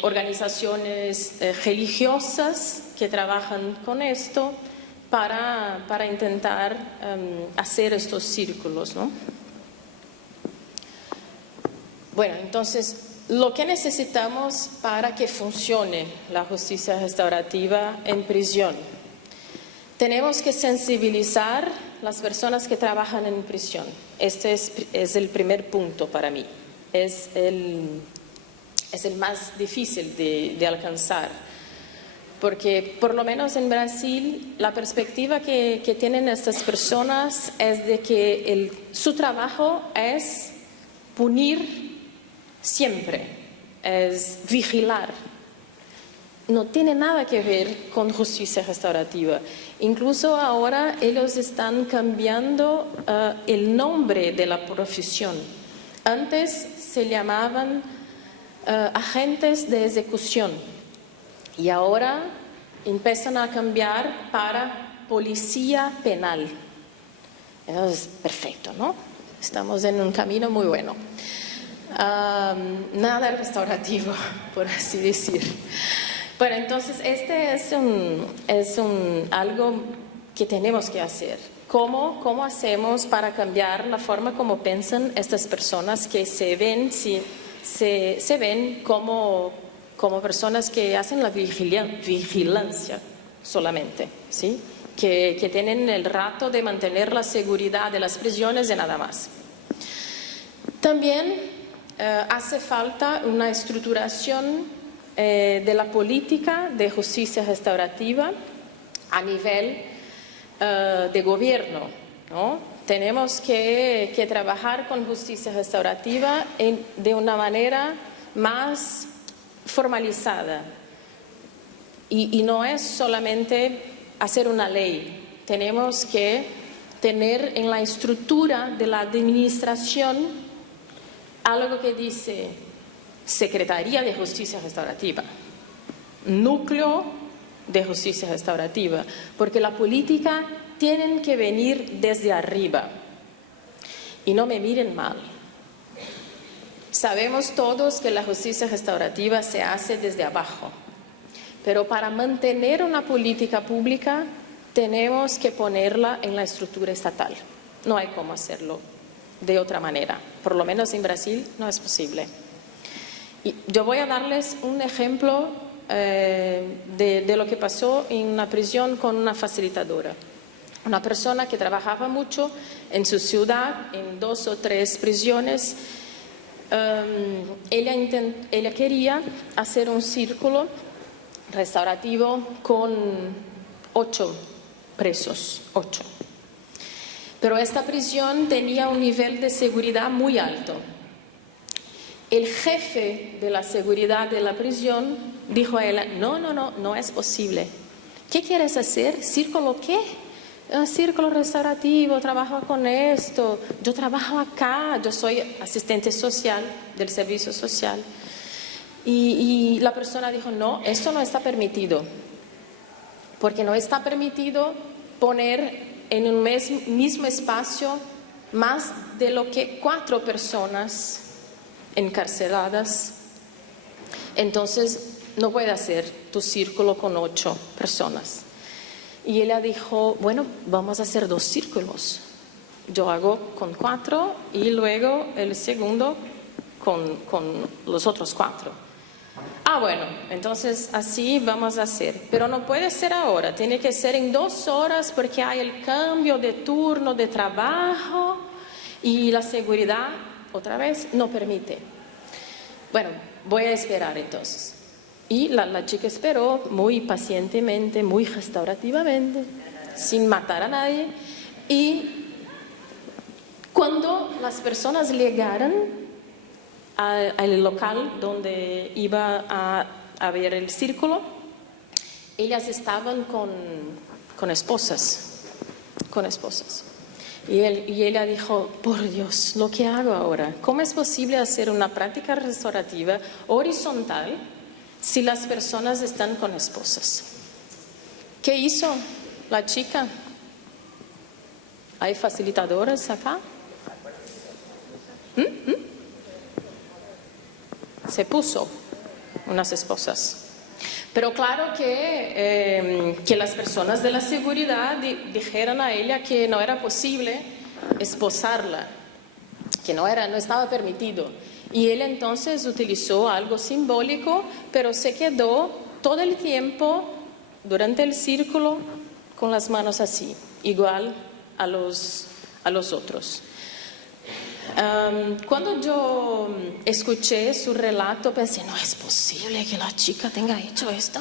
organizaciones religiosas que trabajan con esto para intentar hacer estos círculos, ¿no? Bueno, entonces, lo que necesitamos para que funcione la justicia restaurativa en prisión. Tenemos que sensibilizar las personas que trabajan en prisión. Este es el primer punto para mí. Es el más difícil de alcanzar. Porque por lo menos en Brasil la perspectiva que tienen estas personas es de que su trabajo es punir siempre, es vigilar. No tiene nada que ver con justicia restaurativa. Incluso ahora ellos están cambiando el nombre de la profesión. Antes se llamaban agentes de ejecución y ahora empiezan a cambiar para policía penal. Eso es perfecto, ¿no? Estamos en un camino muy bueno. Nada restaurativo, por así decir. Bueno, entonces este es algo que tenemos que hacer. ¿Cómo hacemos para cambiar la forma como piensan estas personas que se ven como personas que hacen la vigilancia solamente, ¿sí? Que tienen el rato de mantener la seguridad de las prisiones y nada más? También hace falta una estructuración de la política de justicia restaurativa a nivel de gobierno, ¿no? Tenemos que trabajar con justicia restaurativa de una manera más formalizada y no es solamente hacer una ley. Tenemos que tener en la estructura de la administración algo que dice Secretaría de Justicia Restaurativa, Núcleo de Justicia Restaurativa, porque la política tiene que venir desde arriba. Y no me miren mal. Sabemos todos que la justicia restaurativa se hace desde abajo, pero para mantener una política pública tenemos que ponerla en la estructura estatal. No hay cómo hacerlo de otra manera. Por lo menos en Brasil no es posible. Y yo voy a darles un ejemplo de lo que pasó en una prisión con una facilitadora. Una persona que trabajaba mucho en su ciudad, en 2 o 3 prisiones. Ella quería hacer un círculo restaurativo con 8 presos, 8. Pero esta prisión tenía un nivel de seguridad muy alto. El jefe de la seguridad de la prisión dijo a ella, no es posible. ¿Qué quieres hacer? ¿Círculo qué? Círculo restaurativo, trabajo con esto. Yo trabajo acá, yo soy asistente social del servicio social. Y la persona dijo, no, esto no está permitido. Porque no está permitido poner en un mismo espacio más de lo que 4 personas encarceladas. Entonces no puede hacer tu círculo con 8 personas. Y ella dijo, bueno, vamos a hacer 2 círculos. Yo hago con 4 y luego el segundo con los otros 4. Bueno, entonces así vamos a hacer. Pero no puede ser ahora, tiene que ser en 2 horas porque hay el cambio de turno de trabajo y la seguridad, otra vez, no permite. Bueno, voy a esperar entonces. Y la chica esperó muy pacientemente, muy restaurativamente, sin matar a nadie. Y cuando las personas llegaron al local donde iba a haber el círculo, ellas estaban con esposas. Y ella dijo, por Dios, ¿lo que hago ahora? ¿Cómo es posible hacer una práctica restaurativa horizontal si las personas están con esposas? ¿Qué hizo la chica? ¿Hay facilitadoras acá? Se puso unas esposas. Pero claro que las personas de la seguridad dijeron a ella que no era posible esposarla, que no estaba permitido. Y él entonces utilizó algo simbólico, pero se quedó todo el tiempo durante el círculo con las manos así, igual a los otros. Cuando yo escuché su relato pensé, no es posible que la chica tenga hecho esto,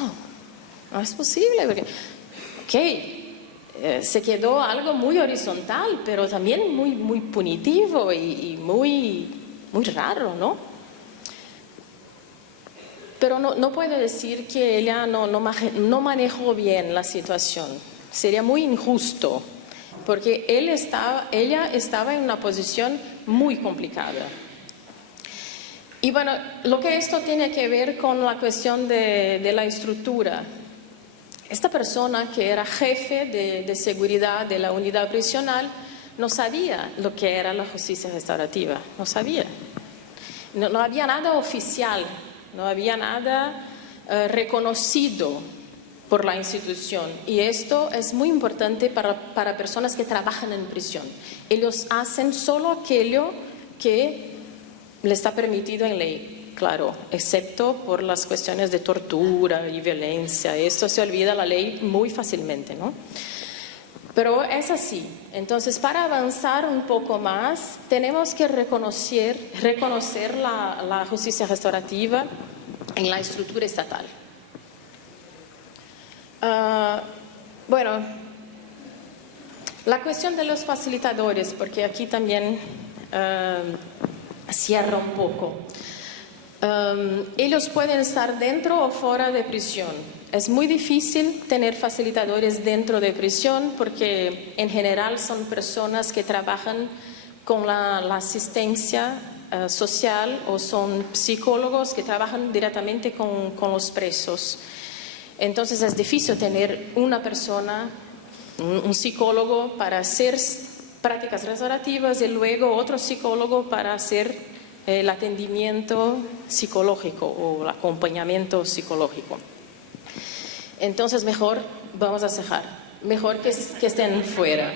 no es posible, porque, se quedó algo muy horizontal, pero también muy punitivo y muy raro, ¿no? Pero no puedo decir que ella no manejó bien la situación, sería muy injusto, porque ella estaba en una posición muy complicada. Y bueno, lo que esto tiene que ver con la cuestión de la estructura. Esta persona que era jefe de seguridad de la unidad prisional no sabía lo que era la justicia restaurativa, no sabía. No había nada oficial, no había nada reconocido por la institución, y esto es muy importante para personas que trabajan en prisión. Ellos hacen solo aquello que les está permitido en ley, claro, excepto por las cuestiones de tortura y violencia. Esto se olvida la ley muy fácilmente, ¿no? Pero es así. Entonces, para avanzar un poco más, tenemos que reconocer la justicia restaurativa en la estructura estatal. Bueno, la cuestión de los facilitadores, porque aquí también cierra un poco. Ellos pueden estar dentro o fuera de prisión. Es muy difícil tener facilitadores dentro de prisión porque en general son personas que trabajan con la asistencia social, o son psicólogos que trabajan directamente con los presos. Entonces es difícil tener una persona, un psicólogo para hacer prácticas restaurativas y luego otro psicólogo para hacer el atendimiento psicológico o el acompañamiento psicológico. Entonces mejor vamos a cejar, mejor que estén fuera.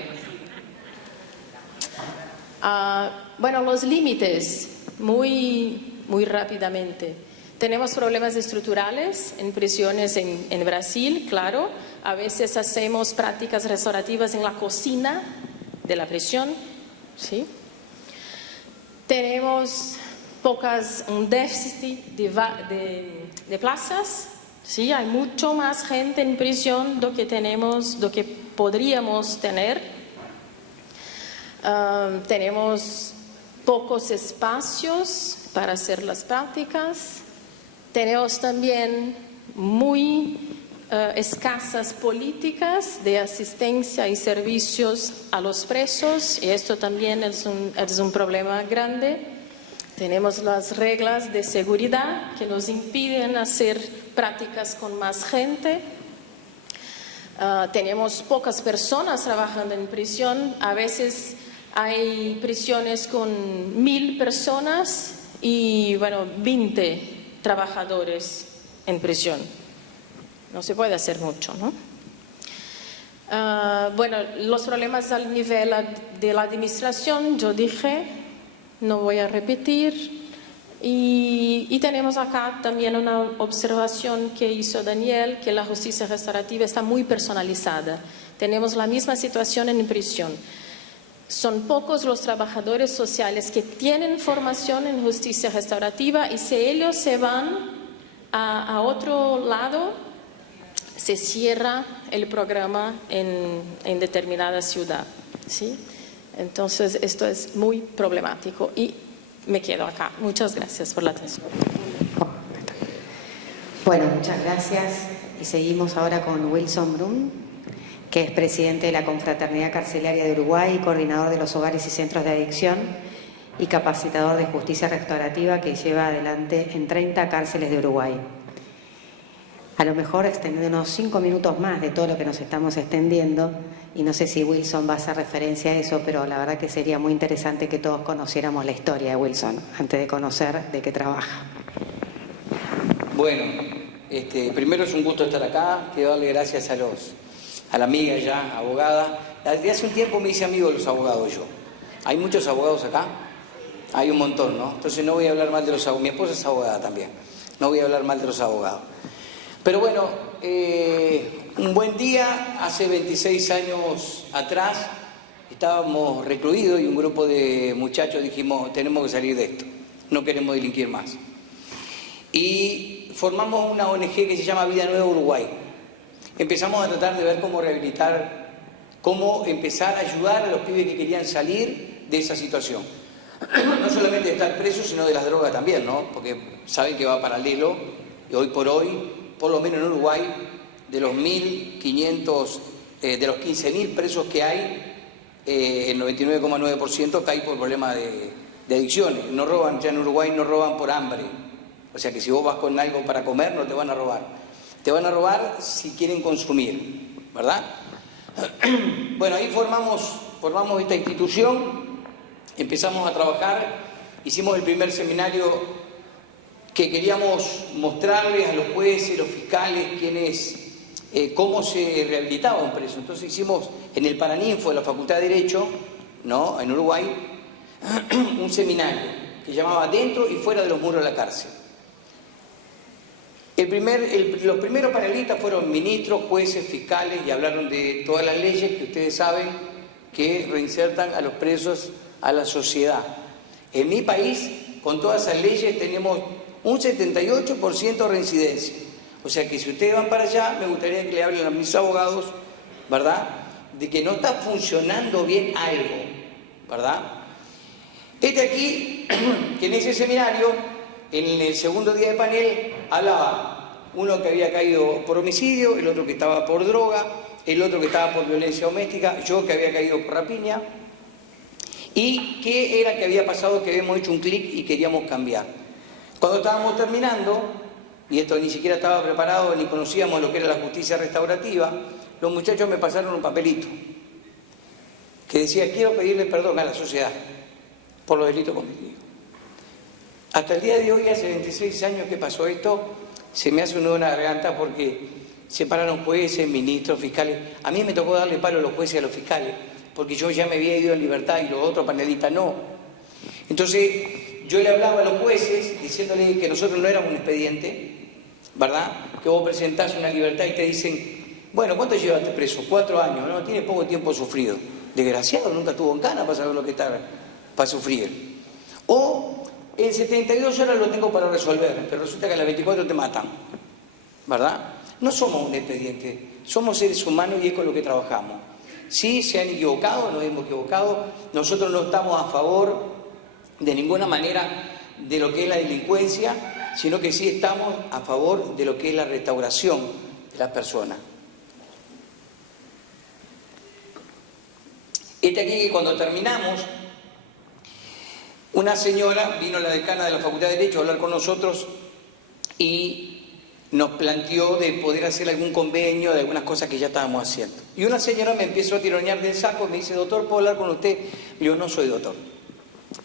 Bueno, los límites, muy rápidamente. Tenemos problemas estructurales en prisiones en Brasil, claro. A veces hacemos prácticas restaurativas en la cocina de la prisión, ¿sí? Tenemos un déficit de plazas, ¿sí? Hay mucho más gente en prisión do que podríamos tener. Tenemos pocos espacios para hacer las prácticas. Tenemos también muy escasas políticas de asistencia y servicios a los presos, y esto también es un problema grande. Tenemos las reglas de seguridad que nos impiden hacer prácticas con más gente. Tenemos pocas personas trabajando en prisión. A veces hay prisiones con 1000 personas y, bueno, 20 trabajadores en prisión. No se puede hacer mucho, ¿no? Bueno, los problemas al nivel de la administración, yo dije, no voy a repetir. Y tenemos acá también una observación que hizo Daniel, que la justicia restaurativa está muy personalizada. Tenemos la misma situación en prisión. Son pocos los trabajadores sociales que tienen formación en justicia restaurativa, y si ellos se van a otro lado, se cierra el programa en determinada ciudad, ¿sí? Entonces esto es muy problemático y me quedo acá. Muchas gracias por la atención. Bueno, muchas gracias. Y seguimos ahora con Wilson Brun, que es presidente de la Confraternidad Carcelaria de Uruguay, coordinador de los hogares y centros de adicción y capacitador de justicia restaurativa que lleva adelante en 30 cárceles de Uruguay. A lo mejor extendiéndonos 5 minutos más de todo lo que nos estamos extendiendo, y no sé si Wilson va a hacer referencia a eso, pero la verdad que sería muy interesante que todos conociéramos la historia de Wilson antes de conocer de qué trabaja. Bueno, Primero es un gusto estar acá, quiero darle gracias a la amiga ya, abogada. Desde hace un tiempo me hice amigo de los abogados yo. ¿Hay muchos abogados acá? Hay un montón, ¿no? Entonces no voy a hablar mal de los abogados. Mi esposa es abogada también. No voy a hablar mal de los abogados. Pero bueno, un buen día, hace 26 años atrás, estábamos recluidos y un grupo de muchachos dijimos, tenemos que salir de esto, no queremos delinquir más. Y formamos una ONG que se llama Vida Nueva Uruguay. Empezamos a tratar de ver cómo rehabilitar, cómo empezar a ayudar a los pibes que querían salir de esa situación. No solamente de estar presos, sino de las drogas también, ¿no? Porque saben que va paralelo, y hoy por hoy, por lo menos en Uruguay, de los 1.500, de los 15.000 presos que hay, el 99,9% cae por problemas de adicciones. No roban, ya en Uruguay no roban por hambre. O sea que si vos vas con algo para comer, no te van a robar. Te van a robar si quieren consumir, ¿verdad? Bueno, ahí formamos esta institución, empezamos a trabajar, hicimos el primer seminario que queríamos mostrarles a los jueces, los fiscales, cómo se rehabilitaba un preso. Entonces hicimos en el Paraninfo de la Facultad de Derecho, ¿no?, en Uruguay, un seminario que llamaba Dentro y Fuera de los Muros de la Cárcel. Los primeros panelistas fueron ministros, jueces, fiscales y hablaron de todas las leyes que ustedes saben que reinsertan a los presos a la sociedad. En mi país, con todas esas leyes, tenemos un 78% de reincidencia. O sea que si ustedes van para allá, me gustaría que le hablen a mis abogados, ¿verdad?, de que no está funcionando bien algo, ¿verdad? Aquí, que en ese seminario, en el segundo día de panel, hablaba uno que había caído por homicidio, el otro que estaba por droga, el otro que estaba por violencia doméstica, yo que había caído por rapiña, y qué era que había pasado, que habíamos hecho un clic y queríamos cambiar. Cuando estábamos terminando, y esto ni siquiera estaba preparado, ni conocíamos lo que era la justicia restaurativa, los muchachos me pasaron un papelito que decía, quiero pedirle perdón a la sociedad por los delitos cometidos. Hasta el día de hoy, hace 26 años que pasó esto, se me hace un nudo en la garganta porque se pararon jueces, ministros, fiscales. A mí me tocó darle palo a los jueces y a los fiscales, porque yo ya me había ido en libertad y los otros panelistas no. Entonces, yo le hablaba a los jueces diciéndoles que nosotros no éramos un expediente, ¿verdad? Que vos presentás una libertad y te dicen, bueno, ¿cuánto llevaste preso? 4 años, ¿no? Tiene poco tiempo sufrido. Desgraciado, nunca estuvo en cana para saber lo que está para sufrir. O en 72 horas lo tengo para resolver, pero resulta que a las 24 te matan, ¿verdad? No somos un expediente, somos seres humanos y es con lo que trabajamos. Sí, se han equivocado, nos hemos equivocado, nosotros no estamos a favor de ninguna manera de lo que es la delincuencia, sino que sí estamos a favor de lo que es la restauración de las personas. Aquí que cuando terminamos, una señora vino, la decana de la Facultad de Derecho, a hablar con nosotros y nos planteó de poder hacer algún convenio de algunas cosas que ya estábamos haciendo. Y una señora me empezó a tironear del saco y me dice, doctor, ¿puedo hablar con usted? Y yo, no soy doctor.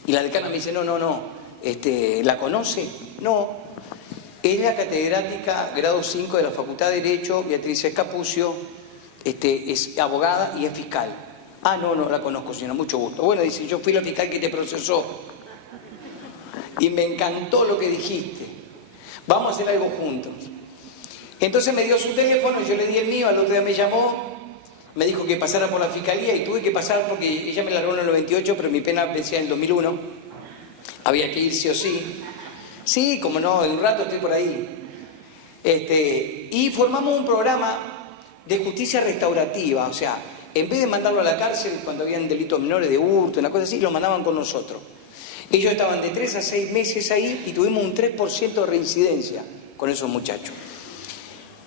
Y la decana me dice, no, ¿la conoce? No. Es la catedrática grado 5 de la Facultad de Derecho, Beatriz Escapucio, es abogada y es fiscal. Ah, no la conozco, señora, mucho gusto. Bueno, dice, yo fui la fiscal que te procesó. Y me encantó lo que dijiste. Vamos a hacer algo juntos. Entonces me dio su teléfono, yo le di el mío, al otro día me llamó, me dijo que pasara por la fiscalía y tuve que pasar porque ella me largó en el 98, pero mi pena vencía en el 2001. Había que ir sí o sí. Sí, como no, en un rato estoy por ahí. Y formamos un programa de justicia restaurativa, o sea, en vez de mandarlo a la cárcel cuando habían delitos menores de hurto, una cosa así, lo mandaban con nosotros. Ellos estaban de 3 a 6 meses ahí y tuvimos un 3% de reincidencia con esos muchachos.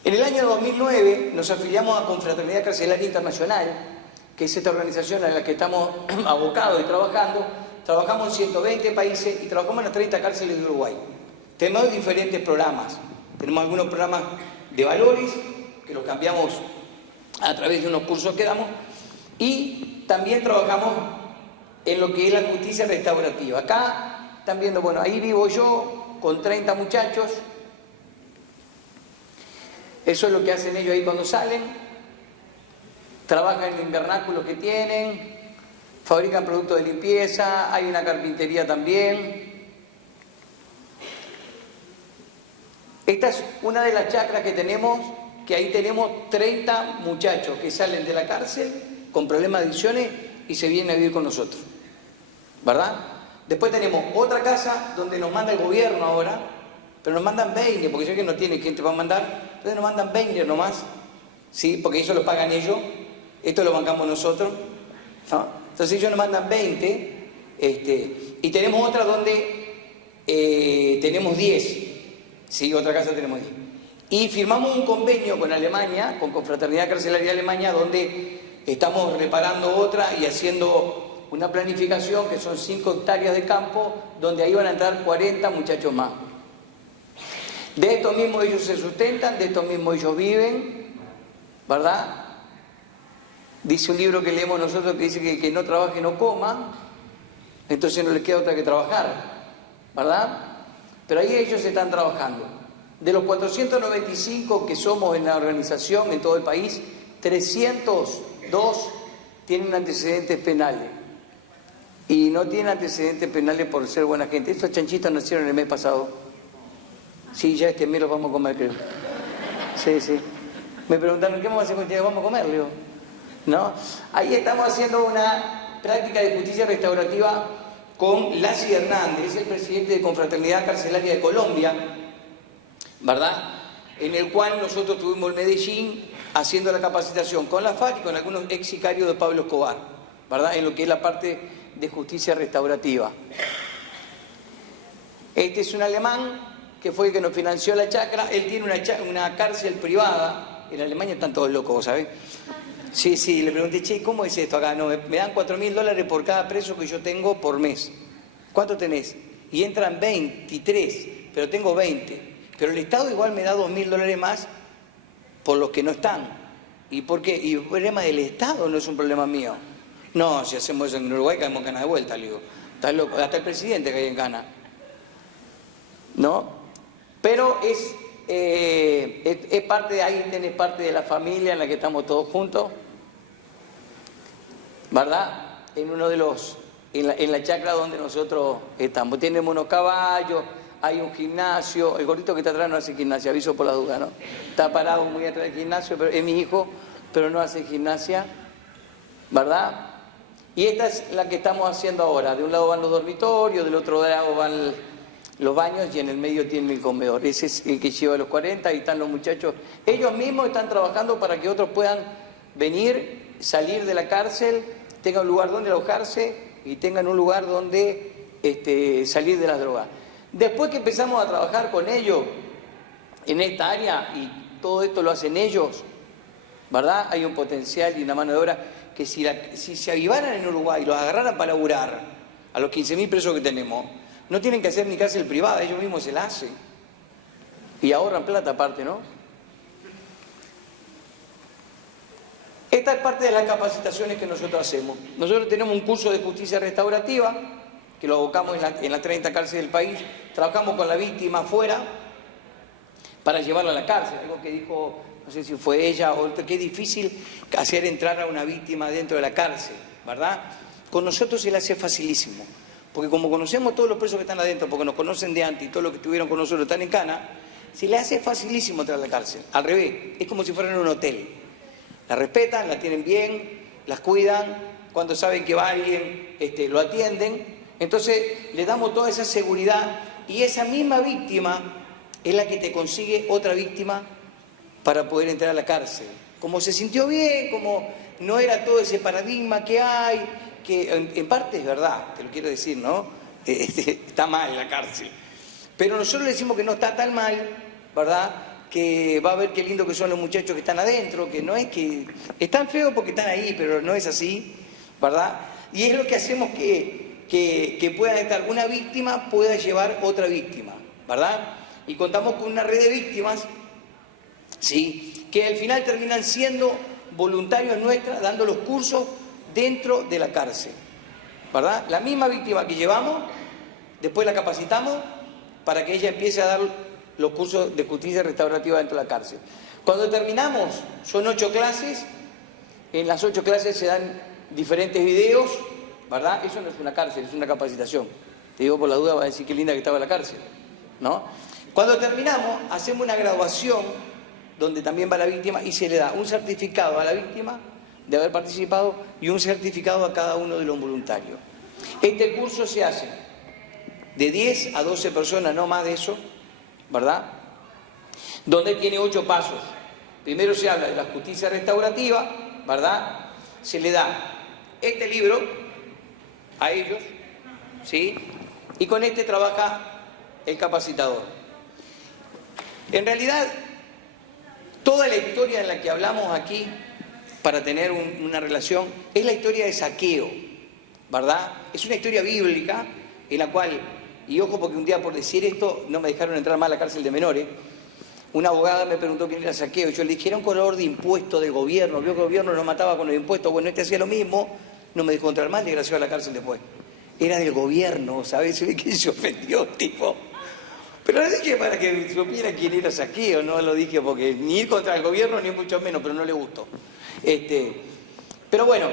En el año 2009 nos afiliamos a Confraternidad Carcelaria Internacional, que es esta organización en la que estamos abocados y trabajando. Trabajamos en 120 países y trabajamos en las 30 cárceles de Uruguay. Tenemos diferentes programas. Tenemos algunos programas de valores, que los cambiamos a través de unos cursos que damos, y también trabajamos en lo que es la justicia restaurativa. Acá están viendo, bueno, ahí vivo yo con 30 muchachos, Eso es lo que hacen ellos ahí cuando salen. Trabajan en el invernáculo que tienen, fabrican productos de limpieza, hay una carpintería también. Esta es una de las chacras que tenemos, que ahí tenemos 30 muchachos que salen de la cárcel con problemas de adicciones y se vienen a vivir con nosotros, ¿verdad? Después tenemos otra casa donde nos manda el gobierno ahora, pero nos mandan 20, porque sé que no tiene quien te va a mandar, entonces nos mandan 20 nomás, ¿sí? Porque eso lo pagan ellos, esto lo bancamos nosotros, ¿no? Entonces ellos nos mandan 20, y tenemos otra donde tenemos 10, ¿sí? Otra casa tenemos 10. Y firmamos un convenio con Alemania, con Confraternidad Carcelaria de Alemania, donde estamos reparando otra y haciendo una planificación que son 5 hectáreas de campo, donde ahí van a entrar 40 muchachos más. De esto mismo ellos se sustentan, de esto mismo ellos viven, ¿verdad? Dice un libro que leemos nosotros que dice que no trabaje no coma, entonces no les queda otra que trabajar, ¿verdad? Pero ahí ellos están trabajando. De los 495 que somos en la organización, en todo el país, 302 tienen antecedentes penales. Y no tienen antecedentes penales por ser buena gente. Estos chanchitos nacieron el mes pasado. Sí, ya este mes los vamos a comer, creo. Sí, sí. Me preguntaron, ¿qué vamos a hacer con ustedes? Vamos a comer, Leo. ¿No? Ahí estamos haciendo una práctica de justicia restaurativa con Lassi Hernández, el presidente de Confraternidad Carcelaria de Colombia, ¿verdad? En el cual nosotros tuvimos en Medellín haciendo la capacitación con la FARC y con algunos ex sicarios de Pablo Escobar, ¿verdad? En lo que es la parte de justicia restaurativa. Este es un alemán que fue el que nos financió la chacra. Él tiene una cárcel privada. En Alemania están todos locos, ¿sabes? Sí, sí, le pregunté, che, ¿cómo es esto acá? No, me dan $4.000 por cada preso que yo tengo por mes. ¿Cuánto tenés? Y entran 23, pero tengo 20. Pero el Estado igual me da $2.000 más por los que no están. ¿Y por qué? Y el problema del Estado no es un problema mío. No, si hacemos eso en Uruguay caemos en Cana de vuelta, le digo. Estás loco, hasta el presidente cae en Cana. ¿No? Pero es parte de ahí, tenés parte de la familia en la que estamos todos juntos, ¿verdad? En uno de los, en la chacra donde nosotros estamos. Tenemos unos caballos, hay un gimnasio, el gordito que está atrás no hace gimnasia, aviso por la duda, ¿no? Está parado muy atrás del gimnasio, pero es mi hijo, pero no hace gimnasia, ¿verdad? Y esta es la que estamos haciendo ahora. De un lado van los dormitorios, del otro lado van los baños y en el medio tienen el comedor. Ese es el que lleva los 40 y están los muchachos. Ellos mismos están trabajando para que otros puedan venir, salir de la cárcel, tengan un lugar donde alojarse y tengan un lugar donde salir de las drogas. Después que empezamos a trabajar con ellos en esta área y todo esto lo hacen ellos, ¿verdad? Hay un potencial y una mano de obra que si se avivaran en Uruguay y los agarraran para laburar a los 15.000 presos que tenemos, no tienen que hacer ni cárcel privada, ellos mismos se la hacen. Y ahorran plata aparte, ¿no? Esta es parte de las capacitaciones que nosotros hacemos. Nosotros tenemos un curso de justicia restaurativa, que lo abocamos en las 30 cárceles del país. Trabajamos con la víctima afuera para llevarla a la cárcel. Algo que dijo, no sé si fue ella o otro, que es difícil hacer entrar a una víctima dentro de la cárcel, ¿verdad? Con nosotros se le hace facilísimo. Porque como conocemos todos los presos que están adentro, porque nos conocen de antes y todos los que estuvieron con nosotros están en Cana, se le hace facilísimo entrar a la cárcel. Al revés, es como si fueran en un hotel. La respetan, la tienen bien, las cuidan, cuando saben que va alguien, lo atienden. Entonces le damos toda esa seguridad y esa misma víctima es la que te consigue otra víctima para poder entrar a la cárcel. Como se sintió bien, como no era todo ese paradigma que hay, que en parte es verdad, te lo quiero decir, ¿no? Está mal la cárcel. Pero nosotros le decimos que no está tan mal, ¿verdad? Que va a ver qué lindo que son los muchachos que están adentro, que no es que... Están feos porque están ahí, pero no es así, ¿verdad? Y es lo que hacemos que puedan estar, una víctima pueda llevar otra víctima, ¿verdad? Y contamos con una red de víctimas, ¿sí? Que al final terminan siendo voluntarios nuestras, dando los cursos dentro de la cárcel, ¿verdad? La misma víctima que llevamos, después la capacitamos para que ella empiece a dar los cursos de justicia restaurativa dentro de la cárcel. Cuando terminamos, son 8 clases, en las 8 clases se dan diferentes videos, ¿verdad? Eso no es una cárcel, es una capacitación. Te digo por la duda, va a decir qué linda que estaba la cárcel, ¿no? Cuando terminamos, hacemos una graduación donde también va la víctima y se le da un certificado a la víctima de haber participado y un certificado a cada uno de los voluntarios. Este curso se hace de 10 a 12 personas, no más de eso, ¿verdad? Donde tiene 8 pasos. Primero se habla de la justicia restaurativa, ¿verdad? Se le da este libro a ellos, ¿sí? Y con este trabaja el capacitador. En realidad, toda la historia en la que hablamos aquí, para tener una relación, es la historia de Zaqueo, ¿verdad? Es una historia bíblica en la cual, y ojo porque un día por decir esto no me dejaron entrar más a la cárcel de menores, una abogada me preguntó quién era Zaqueo, yo le dije, era un cobrador de impuestos del gobierno, vio que el gobierno nos mataba con los impuestos, bueno, este hacía lo mismo, no me dejó entrar más, le gració a la cárcel después. Era del gobierno, ¿sabes? Que se ofendió, tipo. Pero lo dije para que supiera quién era Zaqueo, no lo dije porque ni ir contra el gobierno ni mucho menos, pero no le gustó. Pero bueno,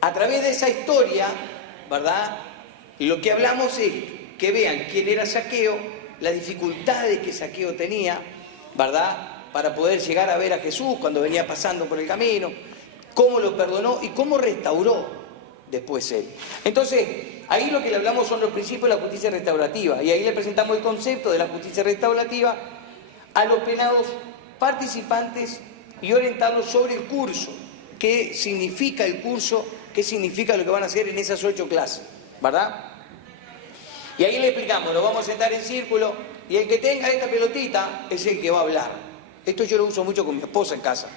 a través de esa historia, ¿verdad? Lo que hablamos es que vean quién era Zaqueo, las dificultades que Zaqueo tenía, ¿verdad? Para poder llegar a ver a Jesús cuando venía pasando por el camino, cómo lo perdonó y cómo restauró después él. Entonces, ahí lo que le hablamos son los principios de la justicia restaurativa y ahí le presentamos el concepto de la justicia restaurativa a los penados participantes y orientarlos sobre el curso, qué significa el curso, qué significa lo que van a hacer en esas 8 clases, ¿verdad? Y ahí le explicamos, nos vamos a sentar en círculo y el que tenga esta pelotita es el que va a hablar. Esto yo lo uso mucho con mi esposa en casa.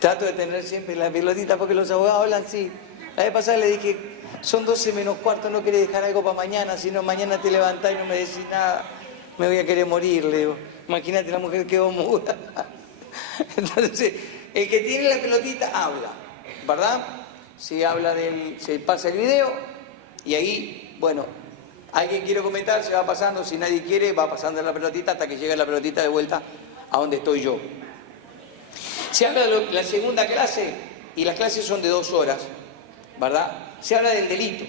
Trato de tener siempre la pelotita porque los abogados hablan así. La vez pasada le dije, son 12 menos cuarto, no querés dejar algo para mañana, si no mañana te levantás y no me decís nada, me voy a querer morir, le digo. Imagínate la mujer quedó muda. Entonces, el que tiene la pelotita habla, ¿verdad? Se pasa el video y ahí, bueno, alguien quiere comentar, se va pasando, si nadie quiere, va pasando la pelotita hasta que llega la pelotita de vuelta a donde estoy yo. Se habla de la segunda clase, y las clases son de 2 horas, ¿verdad? Se habla del delito.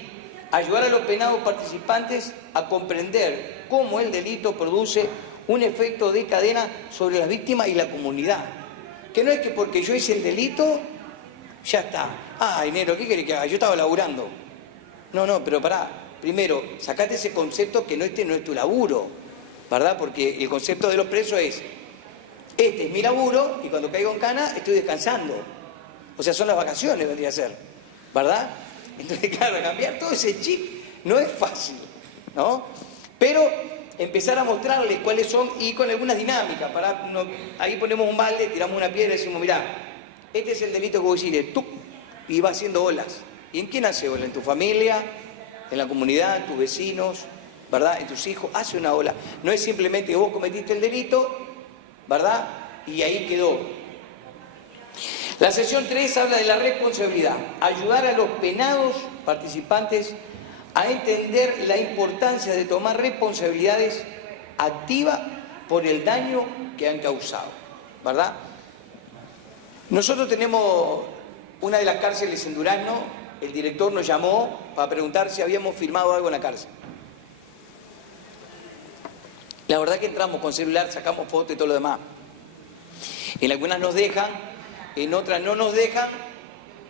Ayudar a los penados participantes a comprender cómo el delito produce un efecto de cadena sobre las víctimas y la comunidad. Que no es que porque yo hice el delito, ya está. Ah, Enero, ¿qué querés que haga? Yo estaba laburando. No, pero pará. Primero, sacate ese concepto que no es tu laburo, ¿verdad? Porque el concepto de los presos es, este es mi laburo y cuando caigo en cana estoy descansando. O sea, son las vacaciones, vendría a ser, ¿verdad? Entonces, claro, cambiar todo ese chip no es fácil, ¿no? Pero empezar a mostrarles cuáles son y con algunas dinámicas. Ahí ponemos un balde, tiramos una piedra y decimos, mirá, este es el delito que vos hiciste, tú, y va haciendo olas. ¿Y en quién hace ola? ¿En tu familia? ¿En la comunidad? ¿En tus vecinos? ¿Verdad? ¿En tus hijos? Hace una ola. No es simplemente que vos cometiste el delito, ¿verdad? Y ahí quedó. La sesión 3 habla de la responsabilidad. Ayudar a los penados participantes a entender la importancia de tomar responsabilidades activas por el daño que han causado, ¿verdad? Nosotros tenemos una de las cárceles en Durazno, el director nos llamó para preguntar si habíamos filmado algo en la cárcel. La verdad que entramos con celular, sacamos fotos y todo lo demás. En algunas nos dejan, en otras no nos dejan,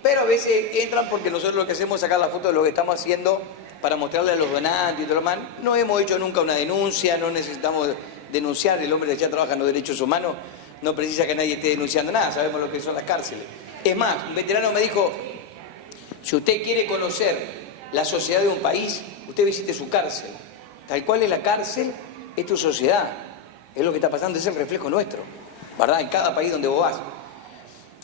pero a veces entran porque nosotros lo que hacemos es sacar la foto de lo que estamos haciendo para mostrarle a los donantes y todo lo demás. No hemos hecho nunca una denuncia, no necesitamos denunciar, el hombre que ya trabaja en los derechos humanos no precisa que nadie esté denunciando nada, sabemos lo que son las cárceles. Es más, un veterano me dijo, si usted quiere conocer la sociedad de un país, usted visite su cárcel. Tal cual es la cárcel, es tu sociedad. Es lo que está pasando, es el reflejo nuestro, ¿verdad? En cada país donde vos vas.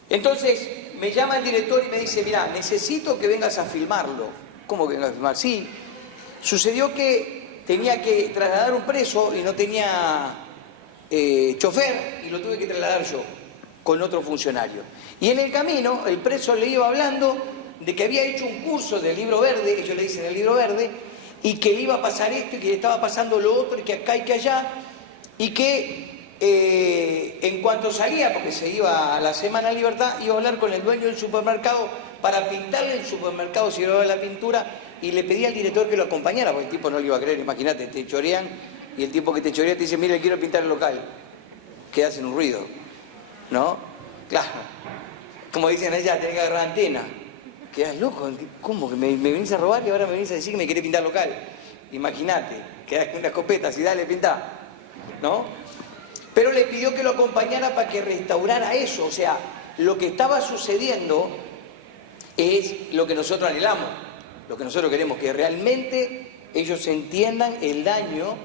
Entonces, me llama el director y me dice, mirá, necesito que vengas a filmarlo. ¿Cómo que vengas a filmar? Sí. Sucedió que tenía que trasladar un preso y no tenía chofer y lo tuve que trasladar yo con otro funcionario. Y en el camino, el preso le iba hablando de que había hecho un curso del libro verde, ellos le dicen el libro verde, y que le iba a pasar esto y que le estaba pasando lo otro y que acá y que allá, y que en cuanto salía, porque se iba a la Semana de Libertad, iba a hablar con el dueño del supermercado para pintarle el supermercado, si llevaba la pintura, y le pedía al director que lo acompañara, porque el tipo no le iba a creer, imagínate, te chorean, y el tipo que te chorea te dice, mira, quiero pintar el local, que hacen un ruido, ¿no? Claro, como dicen allá, tenés que agarrar antena, quedás loco, ¿cómo? Que me venís a robar y ahora me venís a decir que me querés pintar local, imagínate, quedás con una escopeta, así dale, pintá, ¿no? Pero le pidió que lo acompañara para que restaurara eso, o sea, lo que estaba sucediendo es lo que nosotros anhelamos, lo que nosotros queremos, que realmente ellos entiendan el daño,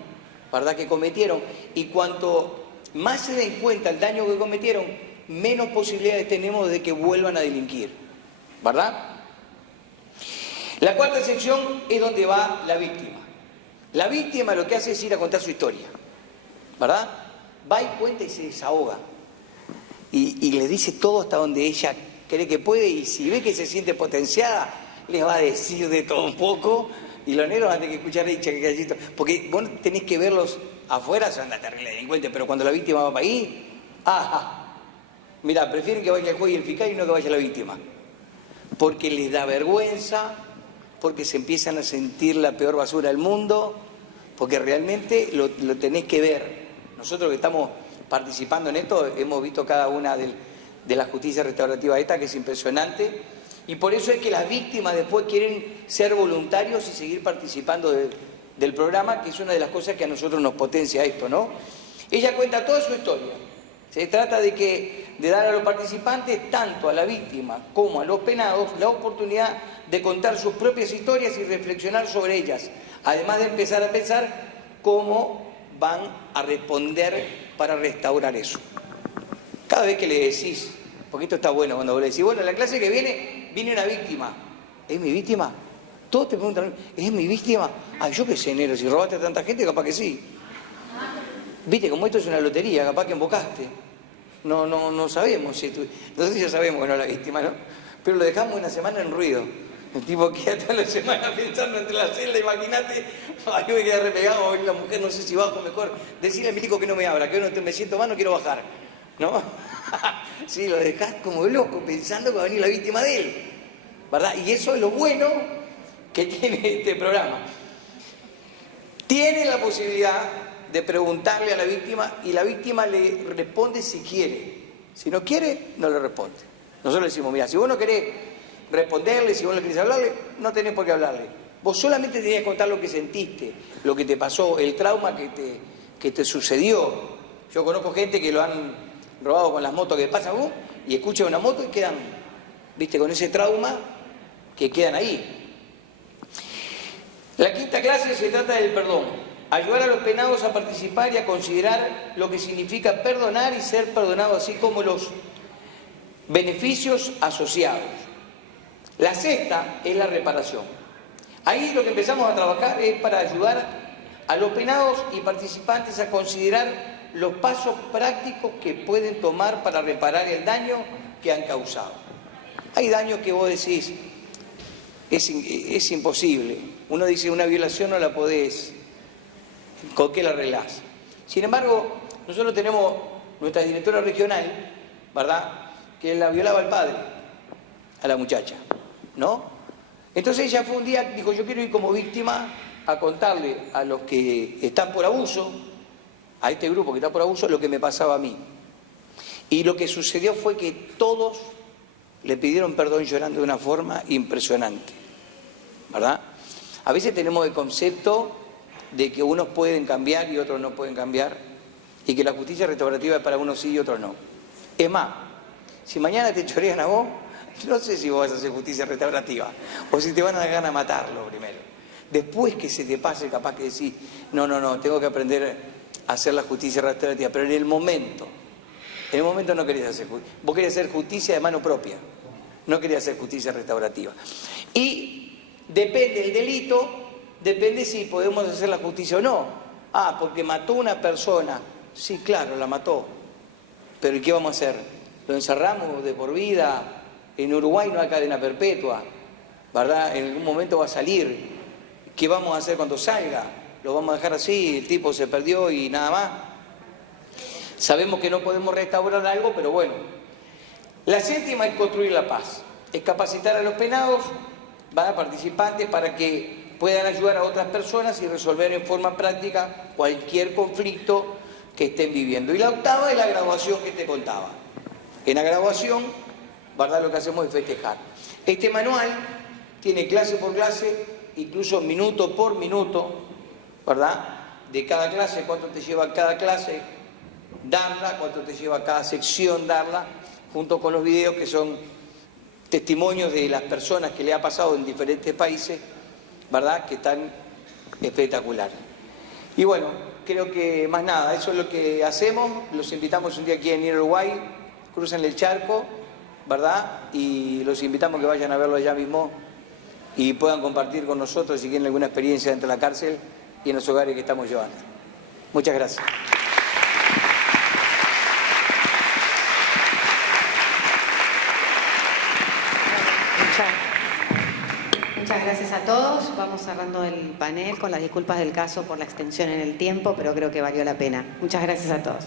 ¿verdad?, que cometieron, y cuanto más se den cuenta el daño que cometieron, menos posibilidades tenemos de que vuelvan a delinquir, ¿verdad? La cuarta sección es donde va la víctima. La víctima lo que hace es ir a contar su historia, ¿verdad? Va y cuenta y se desahoga. Y le dice todo hasta donde ella cree que puede, y si ve que se siente potenciada, les va a decir de todo un poco, y los negros van a tener que escuchar gallito, porque vos tenés que verlos afuera, son una terrible delincuente, pero cuando la víctima va para ahí, mira, prefieren que vaya el juez y el fiscal y no que vaya la víctima, porque les da vergüenza, porque se empiezan a sentir la peor basura del mundo, porque realmente lo tenés que ver. Nosotros que estamos participando en esto, hemos visto cada una de la justicia restaurativa esta, que es impresionante, y por eso es que las víctimas después quieren ser voluntarios y seguir participando del programa, que es una de las cosas que a nosotros nos potencia esto, ¿no? Ella cuenta toda su historia. Se trata de dar a los participantes, tanto a la víctima como a los penados, la oportunidad de contar sus propias historias y reflexionar sobre ellas, además de empezar a pensar cómo van a responder para restaurar eso. Cada vez que le decís, porque esto está bueno cuando vos le decís, bueno, en la clase que viene una víctima. ¿Es mi víctima? Todos te preguntan, ¿es mi víctima? Yo qué sé, Nero, si robaste a tanta gente, capaz que sí. Viste, como esto es una lotería, capaz que embocaste. No sabemos si tú... Nosotros ya sabemos que no es la víctima, ¿no? Pero lo dejamos una semana en ruido. El tipo queda toda la semana pensando entre la celda, imagínate, yo me quedé repegado, hoy la mujer no sé si bajo mejor. Decirle a Milico que no me abra, que hoy no me siento mal, no quiero bajar, ¿no? Sí, lo dejás como loco, pensando que va a venir la víctima de él, ¿verdad? Y eso es lo bueno que tiene este programa. Tiene la posibilidad de preguntarle a la víctima y la víctima le responde si quiere. Si no quiere, no le responde. Nosotros le decimos, mira, si vos no querés responderle, si vos no querés hablarle, no tenés por qué hablarle. Vos solamente tenés que contar lo que sentiste, lo que te pasó, el trauma que te sucedió. Yo conozco gente que lo han robado con las motos que pasan vos y escuchan una moto y quedan, viste, con ese trauma que quedan ahí. La quinta clase se trata del perdón. Ayudar a los penados a participar y a considerar lo que significa perdonar y ser perdonado, así como los beneficios asociados. La sexta es la reparación. Ahí lo que empezamos a trabajar es para ayudar a los penados y participantes a considerar los pasos prácticos que pueden tomar para reparar el daño que han causado. Hay daños que vos decís, es imposible. Uno dice, una violación no la podés, ¿con qué la arreglás? Sin embargo, nosotros tenemos nuestra directora regional, ¿verdad?, que la violaba al padre, a la muchacha, ¿no? Entonces ella fue un día, dijo, yo quiero ir como víctima a contarle a los que están por abuso, a este grupo que está por abuso, lo que me pasaba a mí. Y lo que sucedió fue que todos le pidieron perdón llorando de una forma impresionante, ¿verdad? A veces tenemos el concepto de que unos pueden cambiar y otros no pueden cambiar, y que la justicia restaurativa es para unos sí y otros no. Es más, si mañana te chorean a vos, no sé si vos vas a hacer justicia restaurativa, o si te van a dar ganas de matarlo primero. Después que se te pase, capaz que decís, no, tengo que aprender a hacer la justicia restaurativa, pero en el momento no querías hacer justicia. Vos querías hacer justicia de mano propia, no querías hacer justicia restaurativa. Y depende del delito, depende si podemos hacer la justicia o no. Porque mató una persona. Sí, claro, la mató. Pero ¿y qué vamos a hacer? ¿Lo encerramos de por vida? En Uruguay no hay cadena perpetua, ¿verdad? En algún momento va a salir. ¿Qué vamos a hacer cuando salga? ¿Lo vamos a dejar así? El tipo se perdió y nada más. Sabemos que no podemos restaurar algo, pero bueno. La séptima es construir la paz, es capacitar a los penados, participantes, para que puedan ayudar a otras personas y resolver en forma práctica cualquier conflicto que estén viviendo. Y la octava es la graduación que te contaba. En la graduación, ¿verdad?, lo que hacemos es festejar. Este manual tiene clase por clase, incluso minuto por minuto, ¿verdad?, de cada clase, cuánto te lleva cada clase darla, cuánto te lleva cada sección darla, junto con los videos que son testimonios de las personas que le ha pasado en diferentes países, ¿verdad?, que están espectaculares. Y bueno, creo que más nada, eso es lo que hacemos. Los invitamos un día aquí en Uruguay, crucen el charco, ¿verdad?, y los invitamos que vayan a verlo allá mismo y puedan compartir con nosotros si tienen alguna experiencia dentro de la cárcel y en los hogares que estamos llevando. Muchas gracias. Muchas gracias a todos. Vamos cerrando el panel con las disculpas del caso por la extensión en el tiempo, pero creo que valió la pena. Muchas gracias a todos.